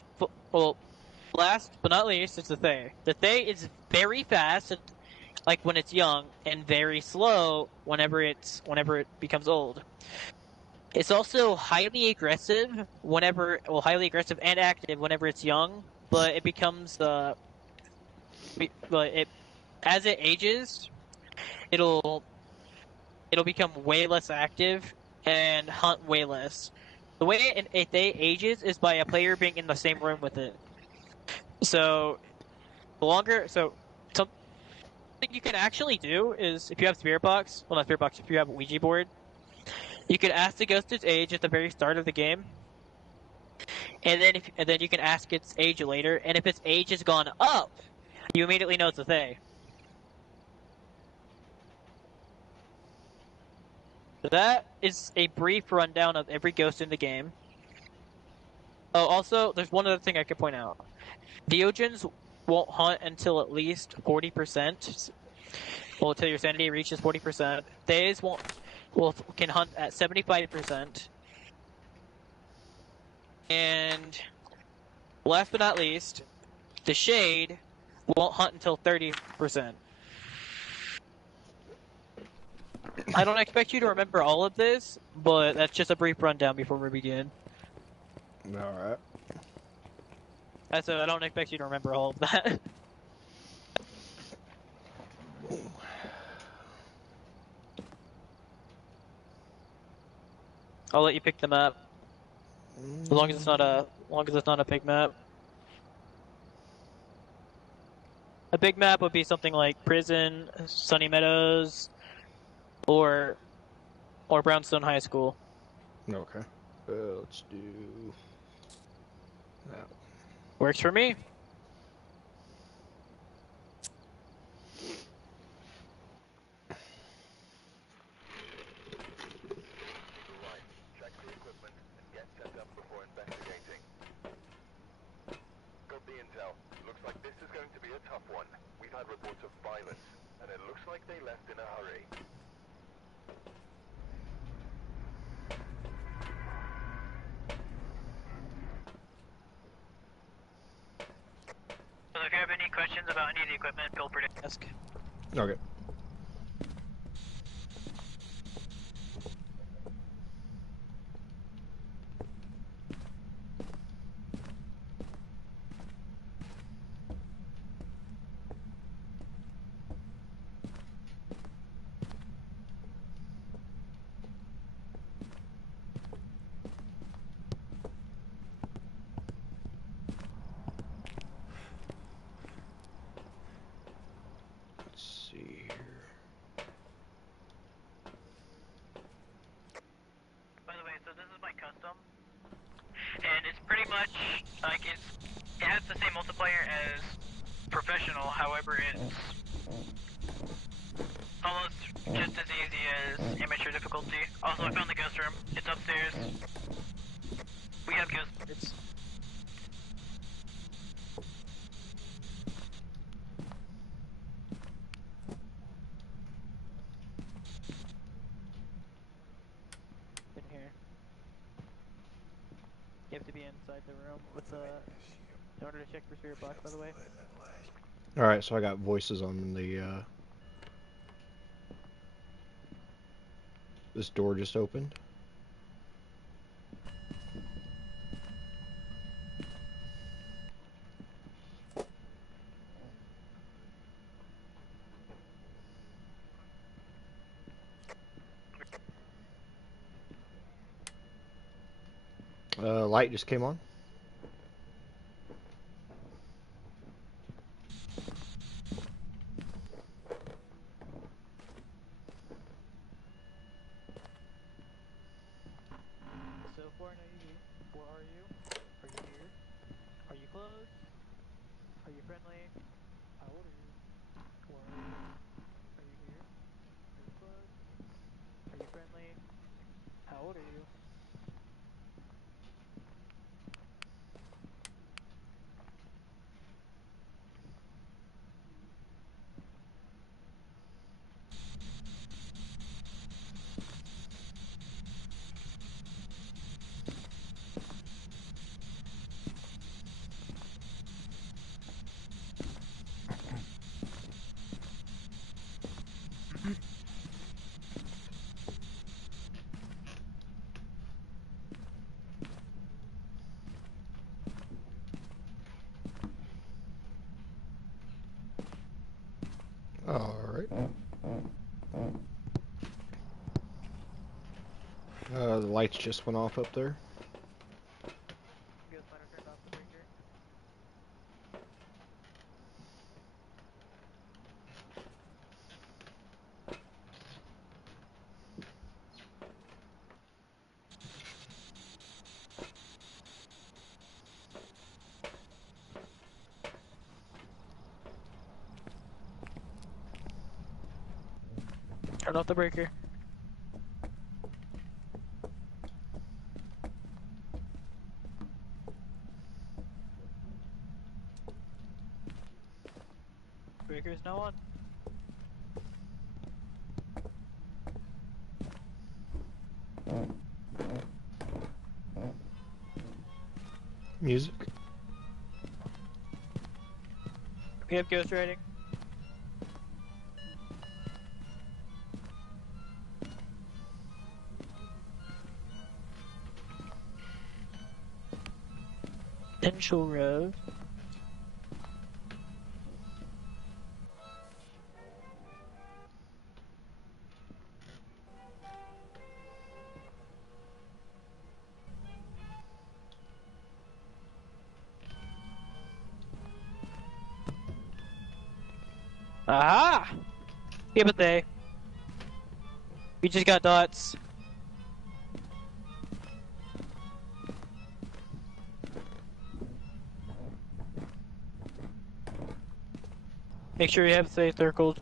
last but not least, is the Thay. The Thay is very fast, like when it's young, and very slow whenever it becomes old. It's also highly aggressive and active whenever it's young, but it becomes as it ages, it'll become way less active and hunt way less. The way a Thay ages is by a player being in the same room with it. So something you can actually do is if you have Spirit Box, well not Spirit Box, if you have a Ouija board, you can ask the ghost its age at the very start of the game, and then you can ask its age later, and if its age has gone up, you immediately know it's a Thay. That is a brief rundown of every ghost in the game. Oh, also, there's one other thing I could point out. Deogens won't hunt until at least 40%. Well, until your sanity reaches 40%. Thays can hunt at 75%. And last but not least, the Shade won't hunt until 30%. I don't expect you to remember all of this, but that's just a brief rundown before we begin. Alright. I don't expect you to remember all of that. I'll let you pick the map. As long as it's not a big map. A big map would be something like Prison, Sunny Meadows, or Brownstone High School. Okay. Let's do that. Works for me. Check the equipment and get set up before investigating. Got the intel. Looks like this is going to be a tough one. We've had reports of violence, and it looks like they left in a hurry. So if you have any questions about any of the equipment, feel free to ask. Okay. Let's see. the same multiplier as professional, however it's almost just as easy as amateur difficulty. Also, I found the ghost room. It's upstairs. We have ghost rooms. In here. You have to be inside the room with in order to check for spirit box, by the way. Alright, so I got voices on the, this door just opened. Light just came on. So far, I know you. Where are you? Are you here? Are you close? Are you friendly? How old are you? Where are you? Are you here? Are you close? Are you friendly? How old are you? Alright. The lights just went off up there. Ghost fighter turned off the breaker. Turn off the breaker. Breaker is now on. Music. We have ghost writing. Potential road. Aha! Yeah, but we just got dots. Make sure you have safe circled.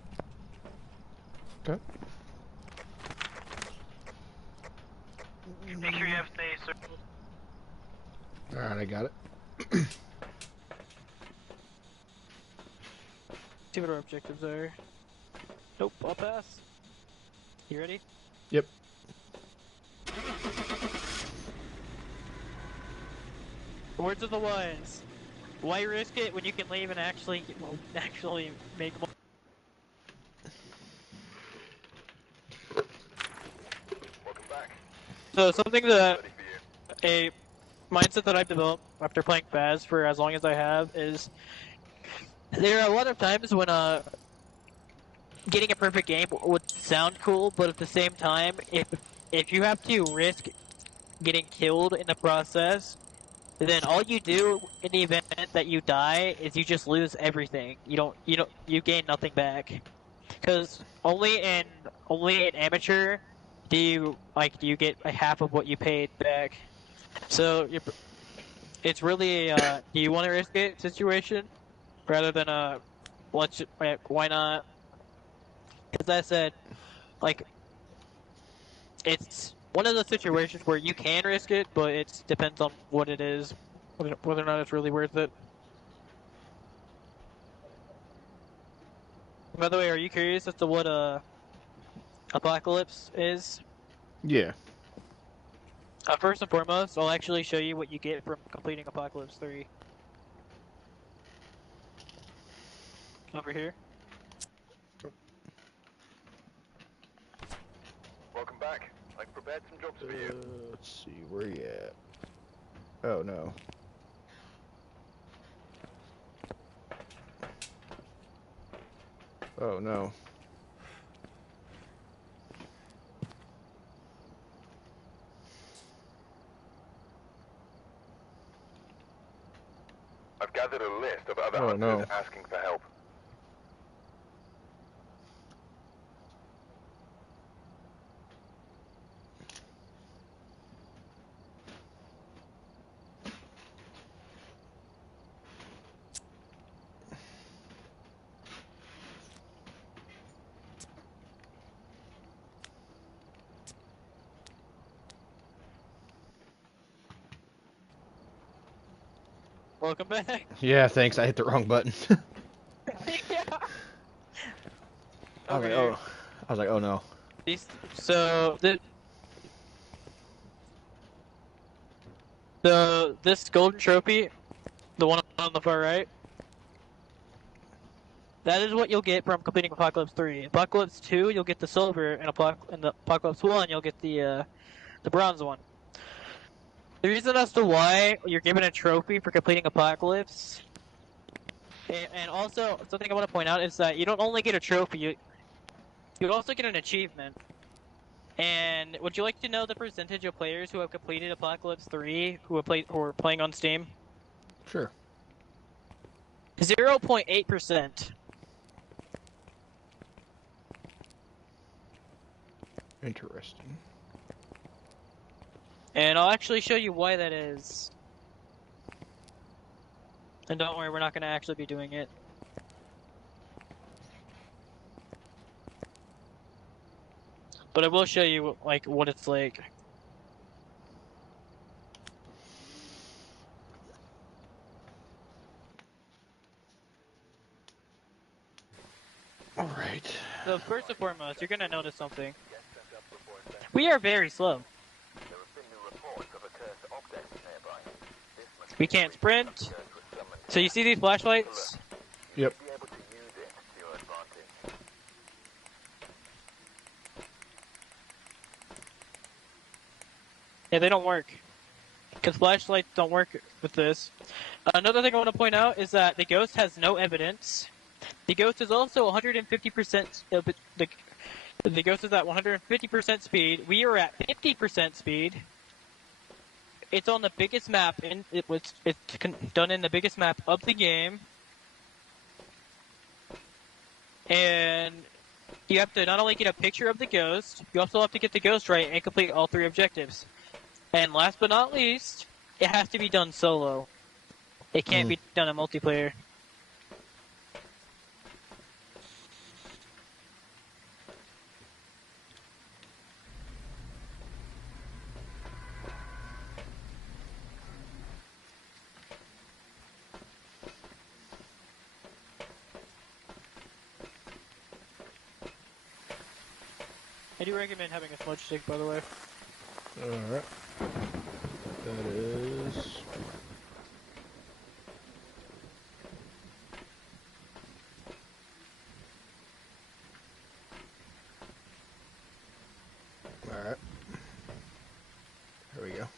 Okay. Make sure you have safe circled. Alright, I got it. See what our objectives are. Nope, I'll pass. You ready? Yep. Words of the wise. Why risk it when you can leave and actually make more? Welcome back. So something that Ready for you. a mindset that I've developed after playing Phas for as long as I have is there are a lot of times when getting a perfect game would sound cool, but at the same time, if you have to risk getting killed in the process, then all you do in the event that you die is you just lose everything. You gain nothing back. Because only in amateur do you get a half of what you paid back. So it's really a do you want to risk it situation rather than a why not? Because I said, like, it's one of those situations where you can risk it, but it depends on what it is, whether or not it's really worth it. By the way, are you curious as to what Apocalypse is? Yeah. First and foremost, I'll actually show you what you get from completing Apocalypse 3. Over here. Welcome back. I've prepared some jobs for you. Let's see, where you at? Oh, no. Oh, no. I've gathered a list of other Oh, hunters no. asking for help. Welcome back. Yeah, thanks. I hit the wrong button. Yeah. I was like, oh. I was like, oh, no. This golden trophy, the one on the far right, that is what you'll get from completing Apocalypse 3. Apocalypse 2, you'll get the silver, and the Apocalypse 1, you'll get the bronze one. The reason as to why you're given a trophy for completing Apocalypse, and also something I want to point out is that you don't only get a trophy, you also get an achievement. And would you like to know the percentage of players who have completed Apocalypse 3 who are playing on Steam? Sure. 0.8%. Interesting. And I'll actually show you why that is. And don't worry, we're not going to actually be doing it. But I will show you like what it's like. All right. So first and foremost, you're going to notice something. We are very slow. There have been new reports of a cursed object nearby. This must We can't sprint. So you see these flashlights? Yep. be able to use it to your advantage. Yeah, they don't work. Because flashlights don't work with this. Another thing I want to point out is that the ghost has no evidence. The ghost is also 150%. The ghost is at 150% speed. We are at 50% speed. It's on the biggest map, and it's done in the biggest map of the game. And you have to not only get a picture of the ghost, you also have to get the ghost right and complete all 3 objectives. And last but not least, it has to be done solo. It can't be done in multiplayer. I do recommend having a smudge stick, by the way. Alright. That is... Alright. There we go.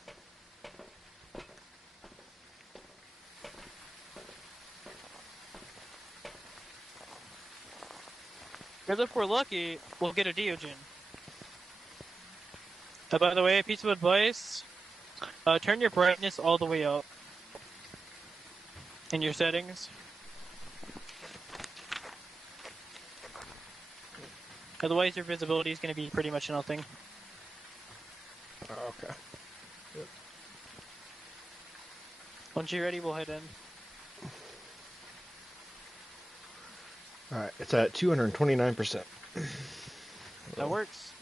Because if we're lucky, we'll get a Deogen. By the way, a piece of advice, turn your brightness all the way up in your settings. Otherwise, your visibility is going to be pretty much nothing. Okay. Yep. Once you're ready, we'll head in. Alright, it's at 229%. That works.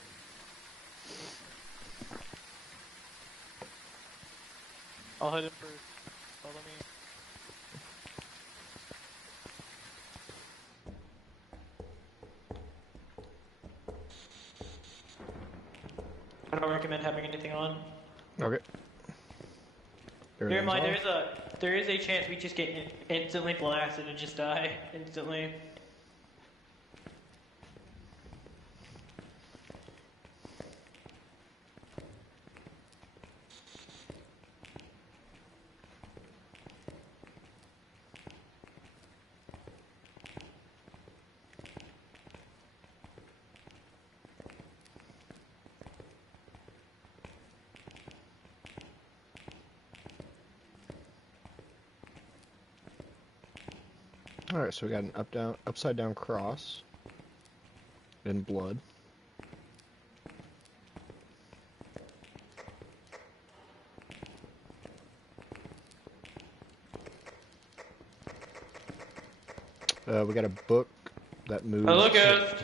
I'll head in first. Follow me. I don't recommend having anything on. Okay. Bear in mind, there is a chance we just get instantly blasted and just die instantly. Alright, so we got an upside down cross. And blood. We got a book that moves. Hello, ghost.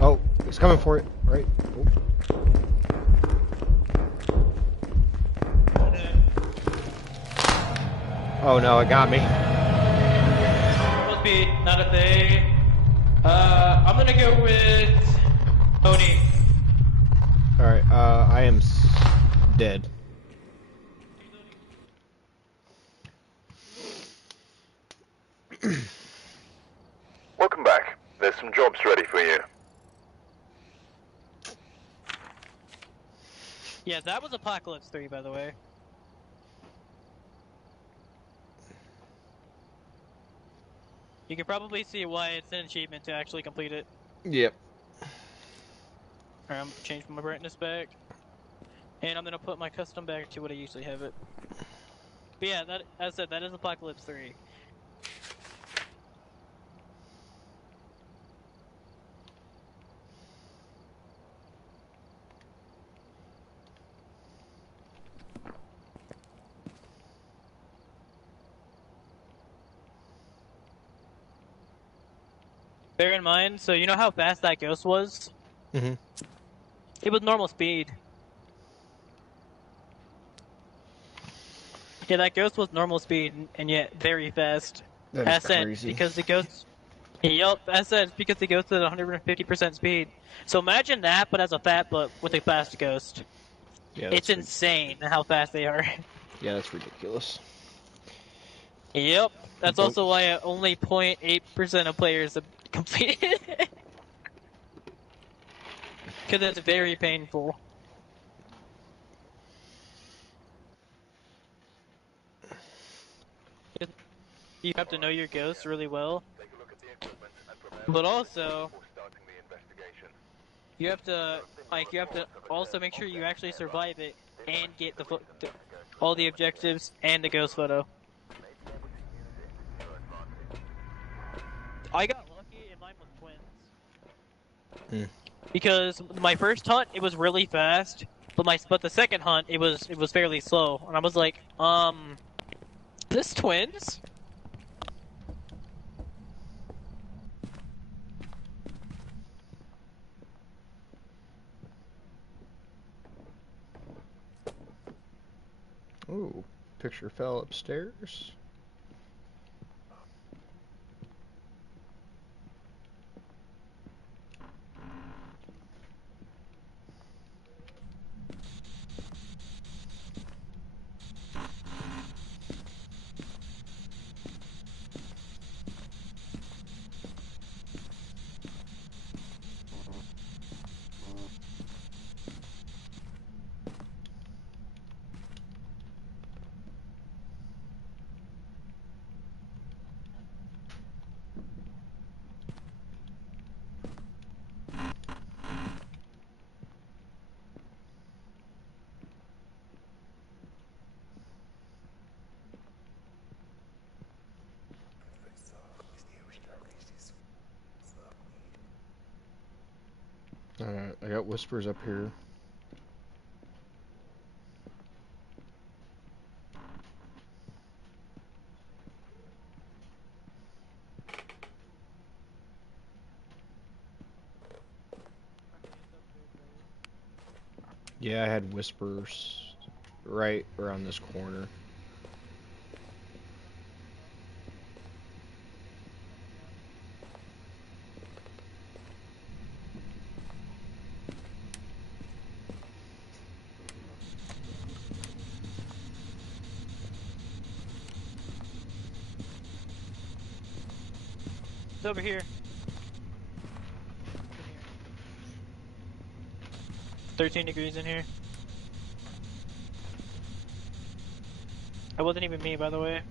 Oh, he's coming for it. Right. Oh. Oh no, it got me. Must be not a thing. I'm gonna go with Tony. Alright, I am dead. Welcome back. There's some jobs ready for you. Yeah, that was Apocalypse 3, by the way. You can probably see why it's an achievement to actually complete it. Yep. Alright, I'm changing my brightness back. And I'm gonna put my custom back to what I usually have it. But yeah, that, as I said, that is Apocalypse 3. Bear in mind, so you know how fast that ghost was? Mm-hmm. It was normal speed. Yeah, that ghost was normal speed, and yet very fast. That is crazy. Because the ghost... Yup, as said, it's because the ghost is at 150% speed. So imagine that, but as a fat, but with a fast ghost. Yeah, It's insane how fast they are. Yeah, that's ridiculous. Yep, that's also why only 0.8% of players have completed it. Because it's very painful. You have to know your ghost really well. But also, you have to also make sure you actually survive it and get all the objectives and the ghost photo. I got lucky and mine was twins. Because my first hunt it was really fast, but the second hunt it was fairly slow, and I was like, this twins? Ooh, picture fell upstairs. Alright, I got whispers up here. Yeah, I had whispers right around this corner. It's over here. 13 degrees in here. That wasn't even me, by the way.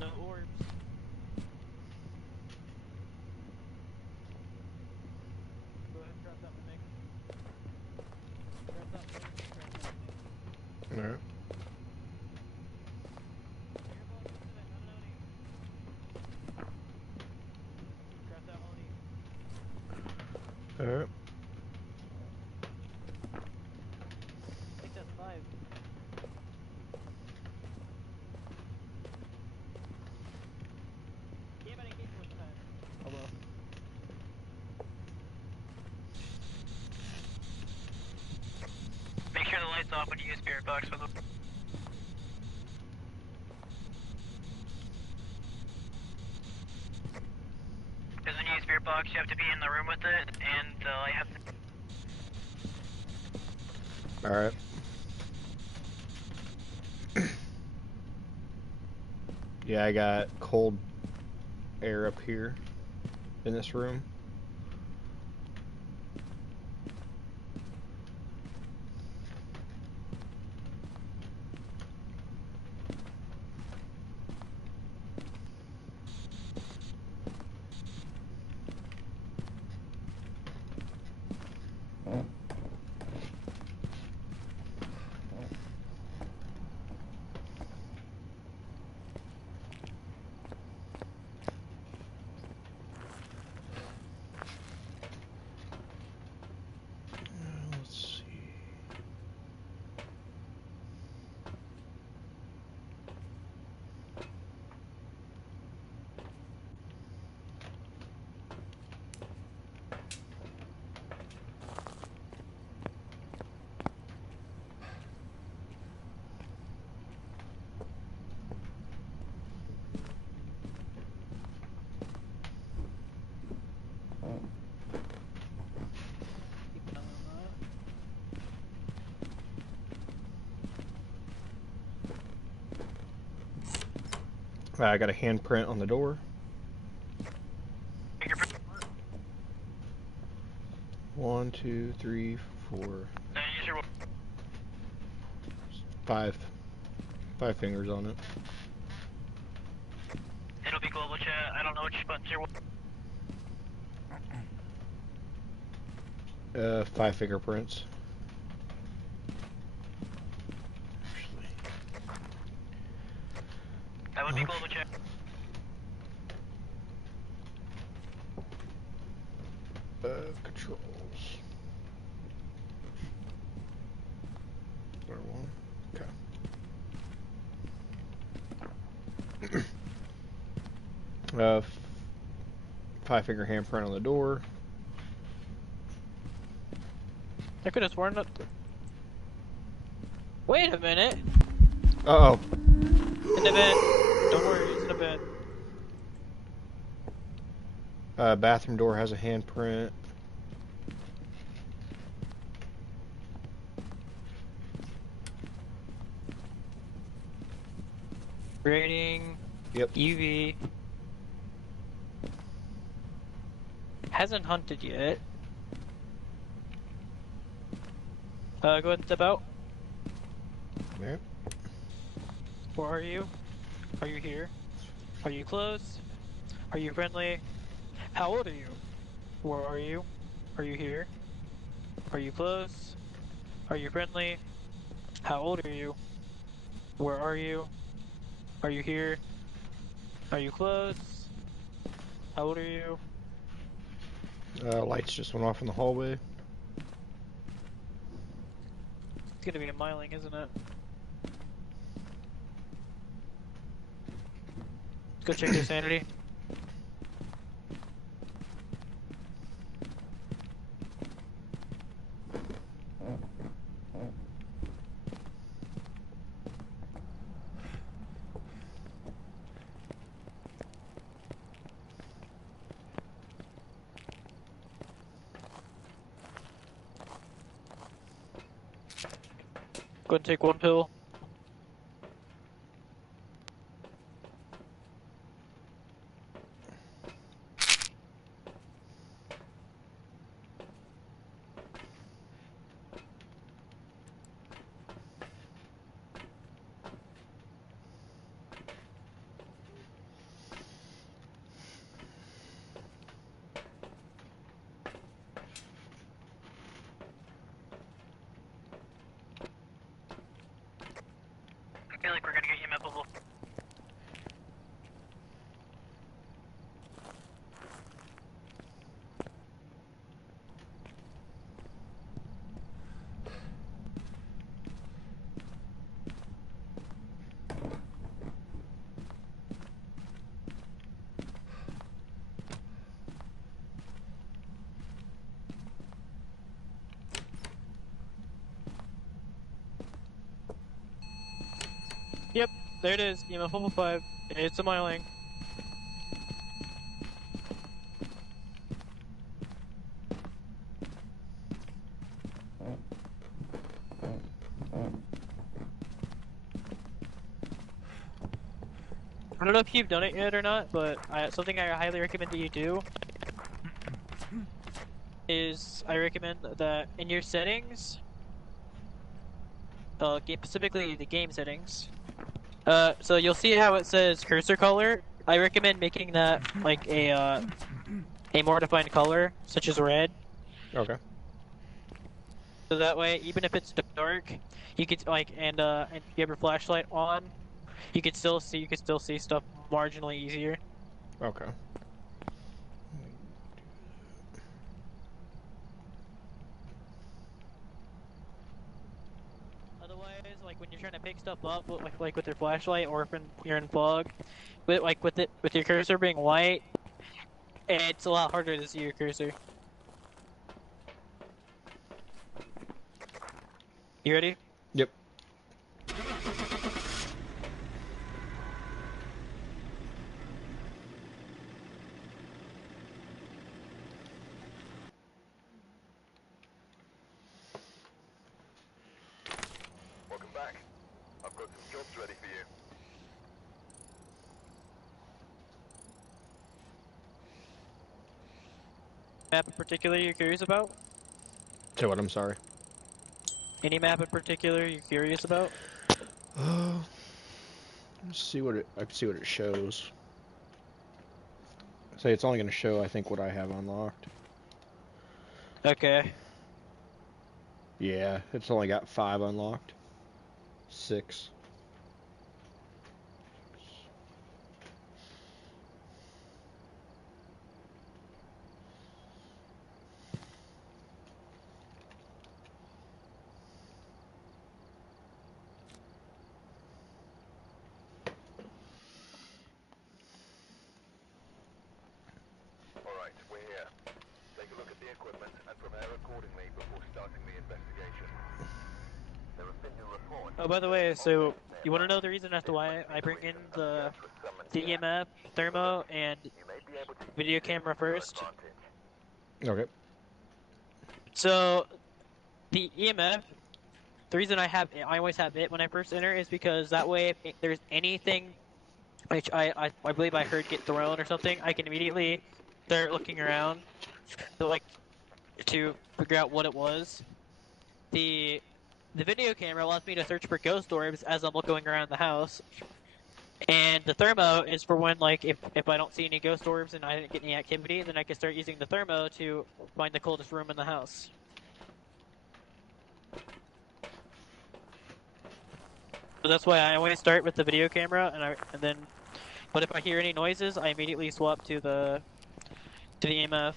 No orbs. Go ahead and drop that one, Nick. Drop that one. Alright. Drop that one. Alright. I think that's 5. Damn it, I gave you one time. Oh well. Make sure the light's off when you use spirit box with them. Because when you use spirit box, you have to be in the room with it, and I have to. Alright. Yeah, I got cold air up here in this room. Let's see. I got a handprint on the door. Fingerprint. 1, 2, 3, 4, Use your 5. 5 fingers on it. It'll be global chat. I don't know which buttons you're. 5 fingerprints. That would be global chat. Controls. Where one? Okay. 5-finger handprint on the door. I could have sworn that. Wait a minute. Uh-oh. In the vent. Don't worry, it's in the vent. Bathroom door has a handprint. Rating. Yep. UV. Hasn't hunted yet. Go ahead and step out. Yep. Where are you? Are you here? Are you close? Are you friendly? How old are you? Where are you? Are you here? Are you close? Are you friendly? How old are you? Where are you? Are you here? Are you close? How old are you? Lights just went off in the hallway. It's gonna be a miling, isn't it? Let's go check your sanity. Go ahead and take one pill. I feel like we're gonna get EMF level. Yep, there it is. EMF level 5. It's a miling. I don't know if you've done it yet or not, but something I highly recommend that you do is I recommend that in your settings, specifically the game settings, so you'll see how it says cursor color. I recommend making that like a more defined color, such as red. Okay. So that way, even if it's dark, you could and you have your flashlight on, you could still see stuff marginally easier. Okay. Otherwise, like when you're trying to pick stuff up, like with your flashlight, or if you're in fog, with your cursor being white, it's a lot harder to see your cursor. You ready? Yep. Welcome back. I've got some jobs ready for you. Map in particular you're curious about? Say what? I'm sorry. Any map in particular you're curious about? Let's see what I can see what it shows. Say it's only going to show, I think, what I have unlocked. Okay. Yeah, it's only got 5 unlocked. 6. Alright, we're here. Take a look at the equipment and prepare accordingly before starting the investigation. There have been new reports. Oh, by the way, so you want to know the reason as to why I bring in the EMF, thermo, and You may be able to video camera first? Okay. So the EMF, the reason I always have it when I first enter is because that way if there's anything which I believe I heard get thrown or something, I can immediately start looking around to figure out what it was. The video camera allows me to search for ghost orbs as I'm going around the house. And the thermo is for when, like, if I don't see any ghost orbs and I didn't get any activity, then I can start using the thermo to find the coldest room in the house. So that's why I always start with the video camera, and then, but if I hear any noises, I immediately swap to the EMF.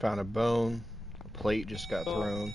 Found a bone. A plate just got Cool. thrown.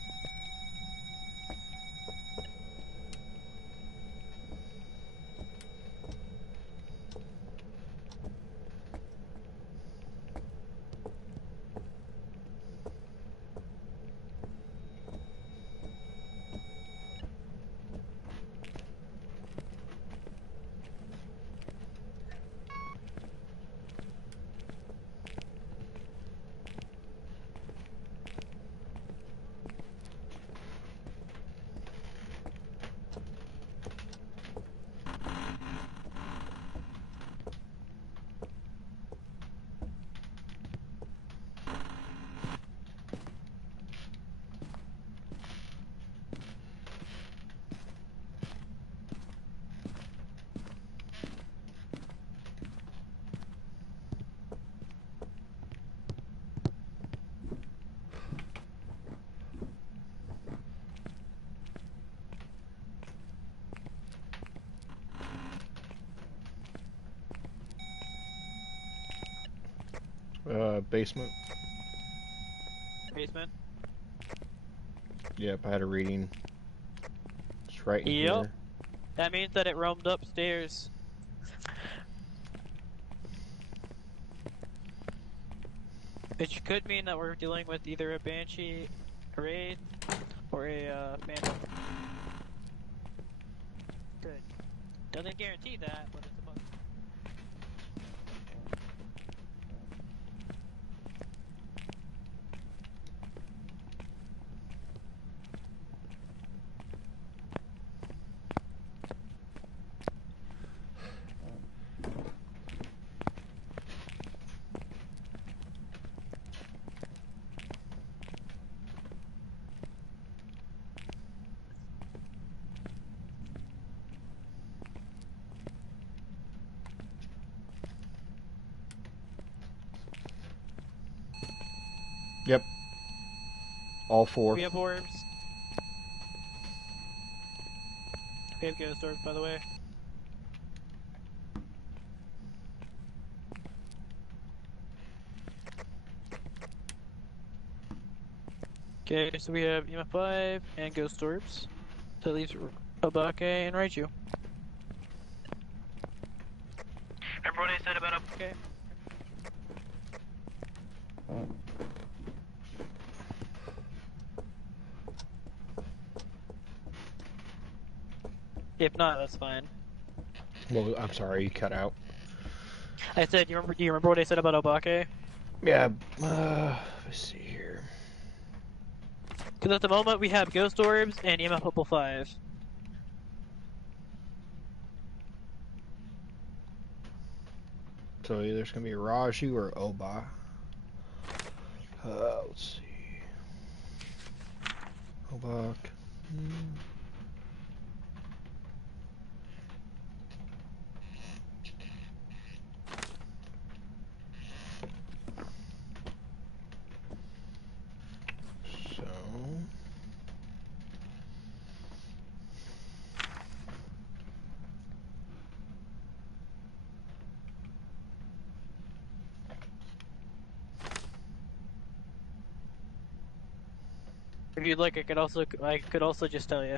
Basement. Basement. Yep, I had a reading. It's right in Yep. here. That means that it roamed upstairs. Which could mean that we're dealing with either a Banshee raid or a Phantom. Good. Doesn't guarantee that, but it's a possibility. Yep. All four. We have orbs. We have ghost orbs, by the way. Okay, so we have EMF 5 and ghost orbs. So that leaves Obake and Raichu. Remember what I said about Obake? If not, that's fine. Well, I'm sorry, you cut out. I said, do you remember what I said about Obake? Yeah. Let's see here. Because at the moment we have ghost orbs and EMF level 5. So either it's gonna be Raju or Oba. Let's see. Obak. So. If you'd like, I could also just tell you.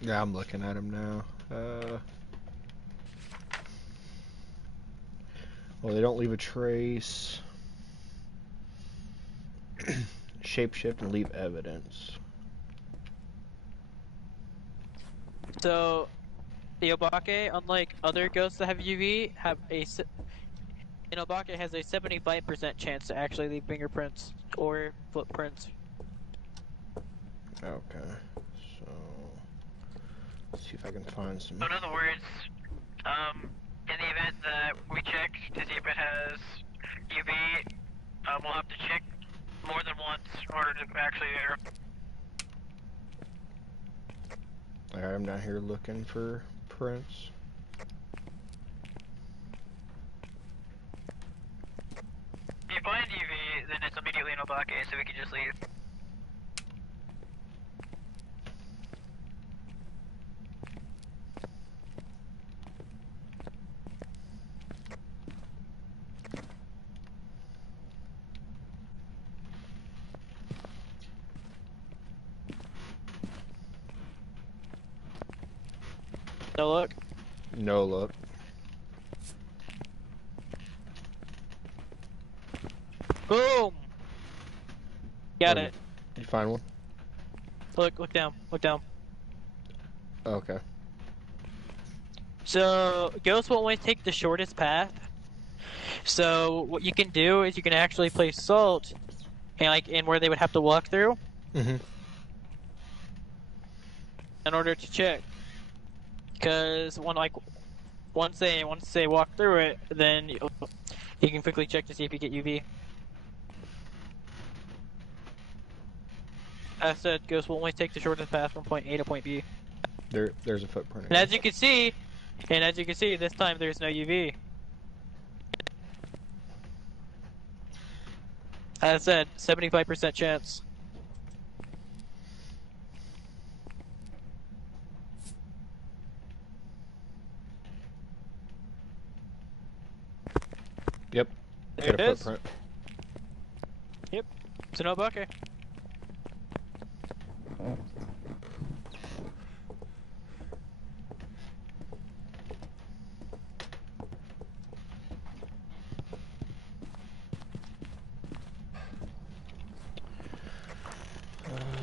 Yeah, I'm looking at him now. Well, they don't leave a trace. Shapeshift and leave evidence. So, the Obake, unlike other ghosts that have UV, Obake has a 75% chance to actually leave fingerprints or footprints. Okay, so let's see if I can find some. So in other words, in the event that we check to see if it has in order to actually enter. Alright, I'm down here looking for prints. If you find UV, then it's immediately in Obake, so we can just leave. No look? No look. Boom! Got it. Did you find one? Look down, look down. Okay. So, ghosts will always take the shortest path. So, what you can do is you can actually place salt and like in where they would have to walk through Mm-hmm. in order to check. Because once they walk through it, then you can quickly check to see if you get UV. As I said, ghosts will only take the shortest path from point A to point B. There's a footprint. And as you can see, this time there's no UV. As I said, 75% chance. Yep. There Got it a is. footprint. Yep. It's an Obake.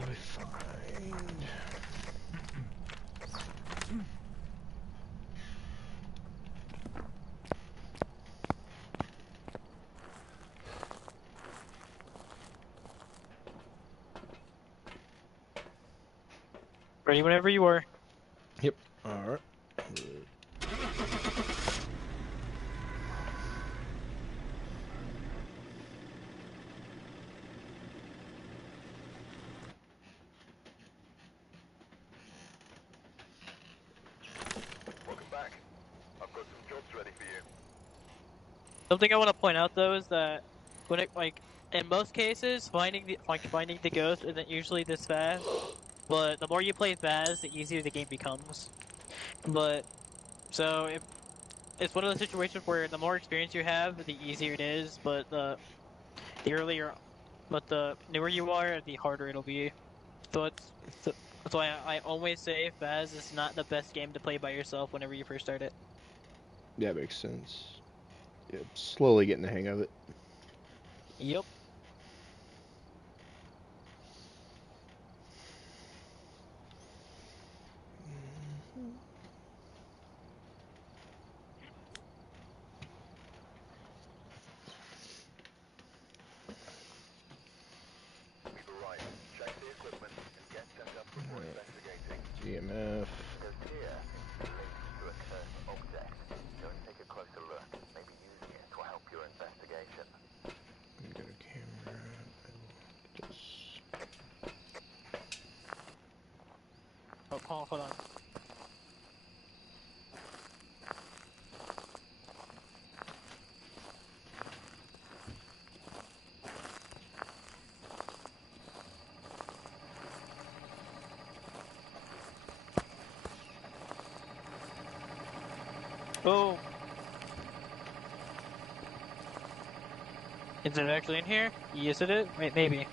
We find. Ready whenever you are. Yep. Alright. Welcome back. I've got some jobs ready for you. Something I want to point out though is that when it in most cases finding the ghost isn't usually this fast. But the more you play fast, the easier the game becomes. But so if it's one of those situations where the more experience you have, the easier it is. But the earlier, but the newer you are, the harder it'll be. So that's why I always say Faz is not the best game to play by yourself whenever you first start it. That makes sense. Yep. Slowly getting the hang of it. Yep. We've arrived. Check the equipment and get set up before investigating. EMF. Goes here links to a cursed object. Go and take a closer look. Maybe using it will help your investigation. Got a camera. This. Oh, hold on. Oh. Is it actually in here? Yes, it is. Wait, maybe.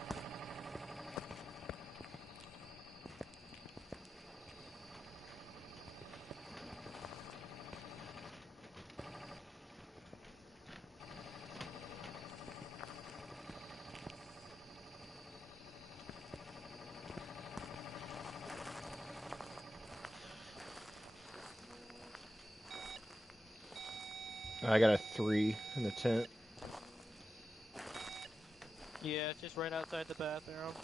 I got a 3 in the tent. Yeah, it's just right outside the bathroom.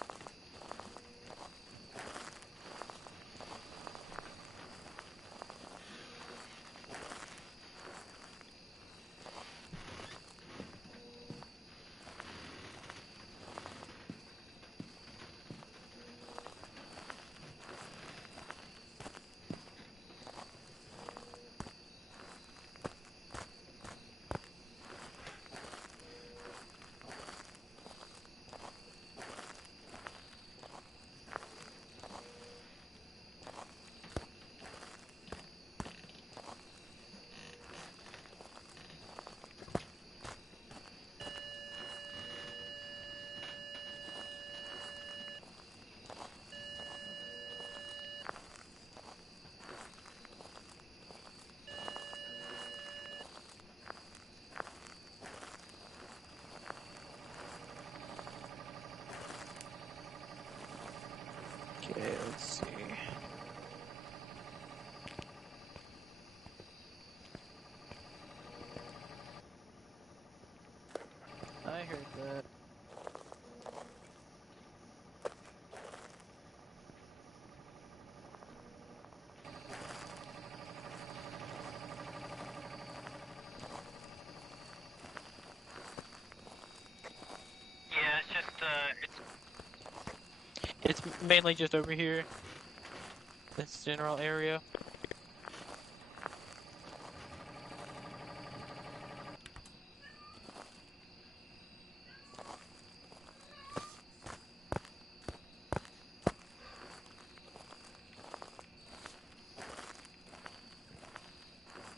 Okay, let's see. I heard that. Yeah, it's just it's mainly just over here. This general area.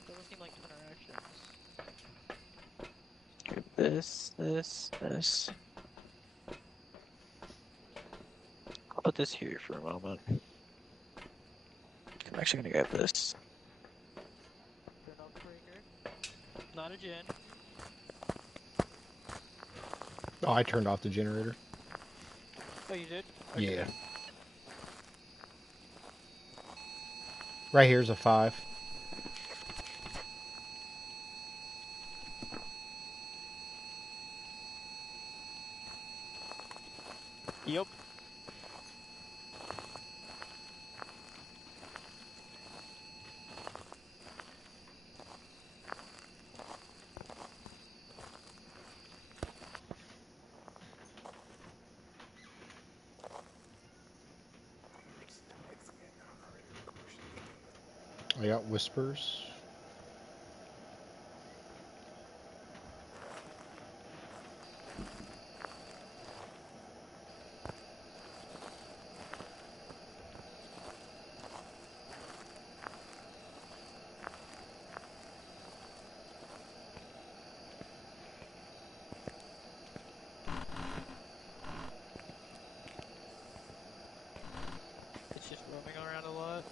Doesn't seem like interactions. This. I'll put this here for a moment. I'm actually gonna grab this. Turn off the breaker. Not a gen. Oh, I turned off the generator. Oh, you did? Okay. Yeah. Right here's a 5. Yep. I got whispers. It's just roaming around a lot.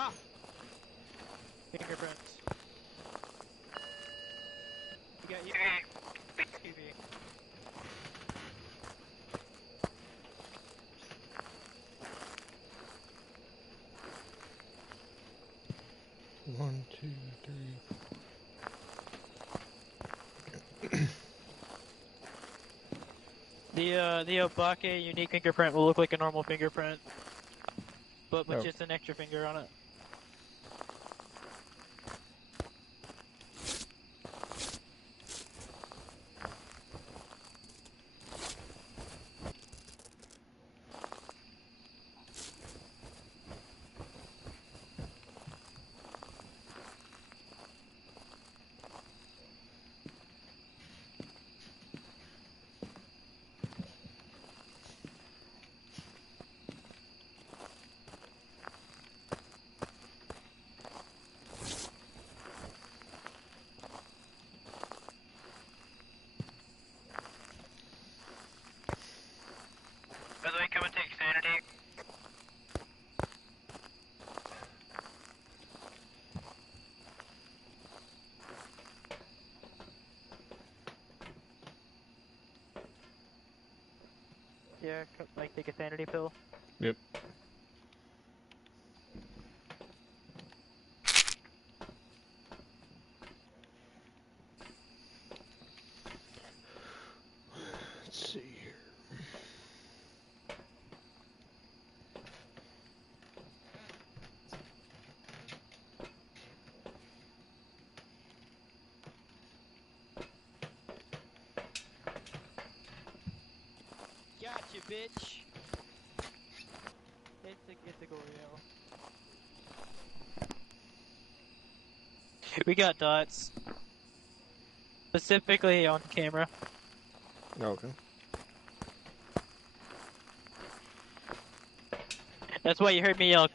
Ah! Fingerprints. You got you. TV. One, two, three. The Obake unique fingerprint will look like a normal fingerprint, but with Oh. just an extra finger on it. By the way, come and take sanity. Yeah, like take a sanity pill. Yep. Let's see here. got you, bitch. It's a go real. We got dots. Specifically on camera. Okay. That's why you heard me yell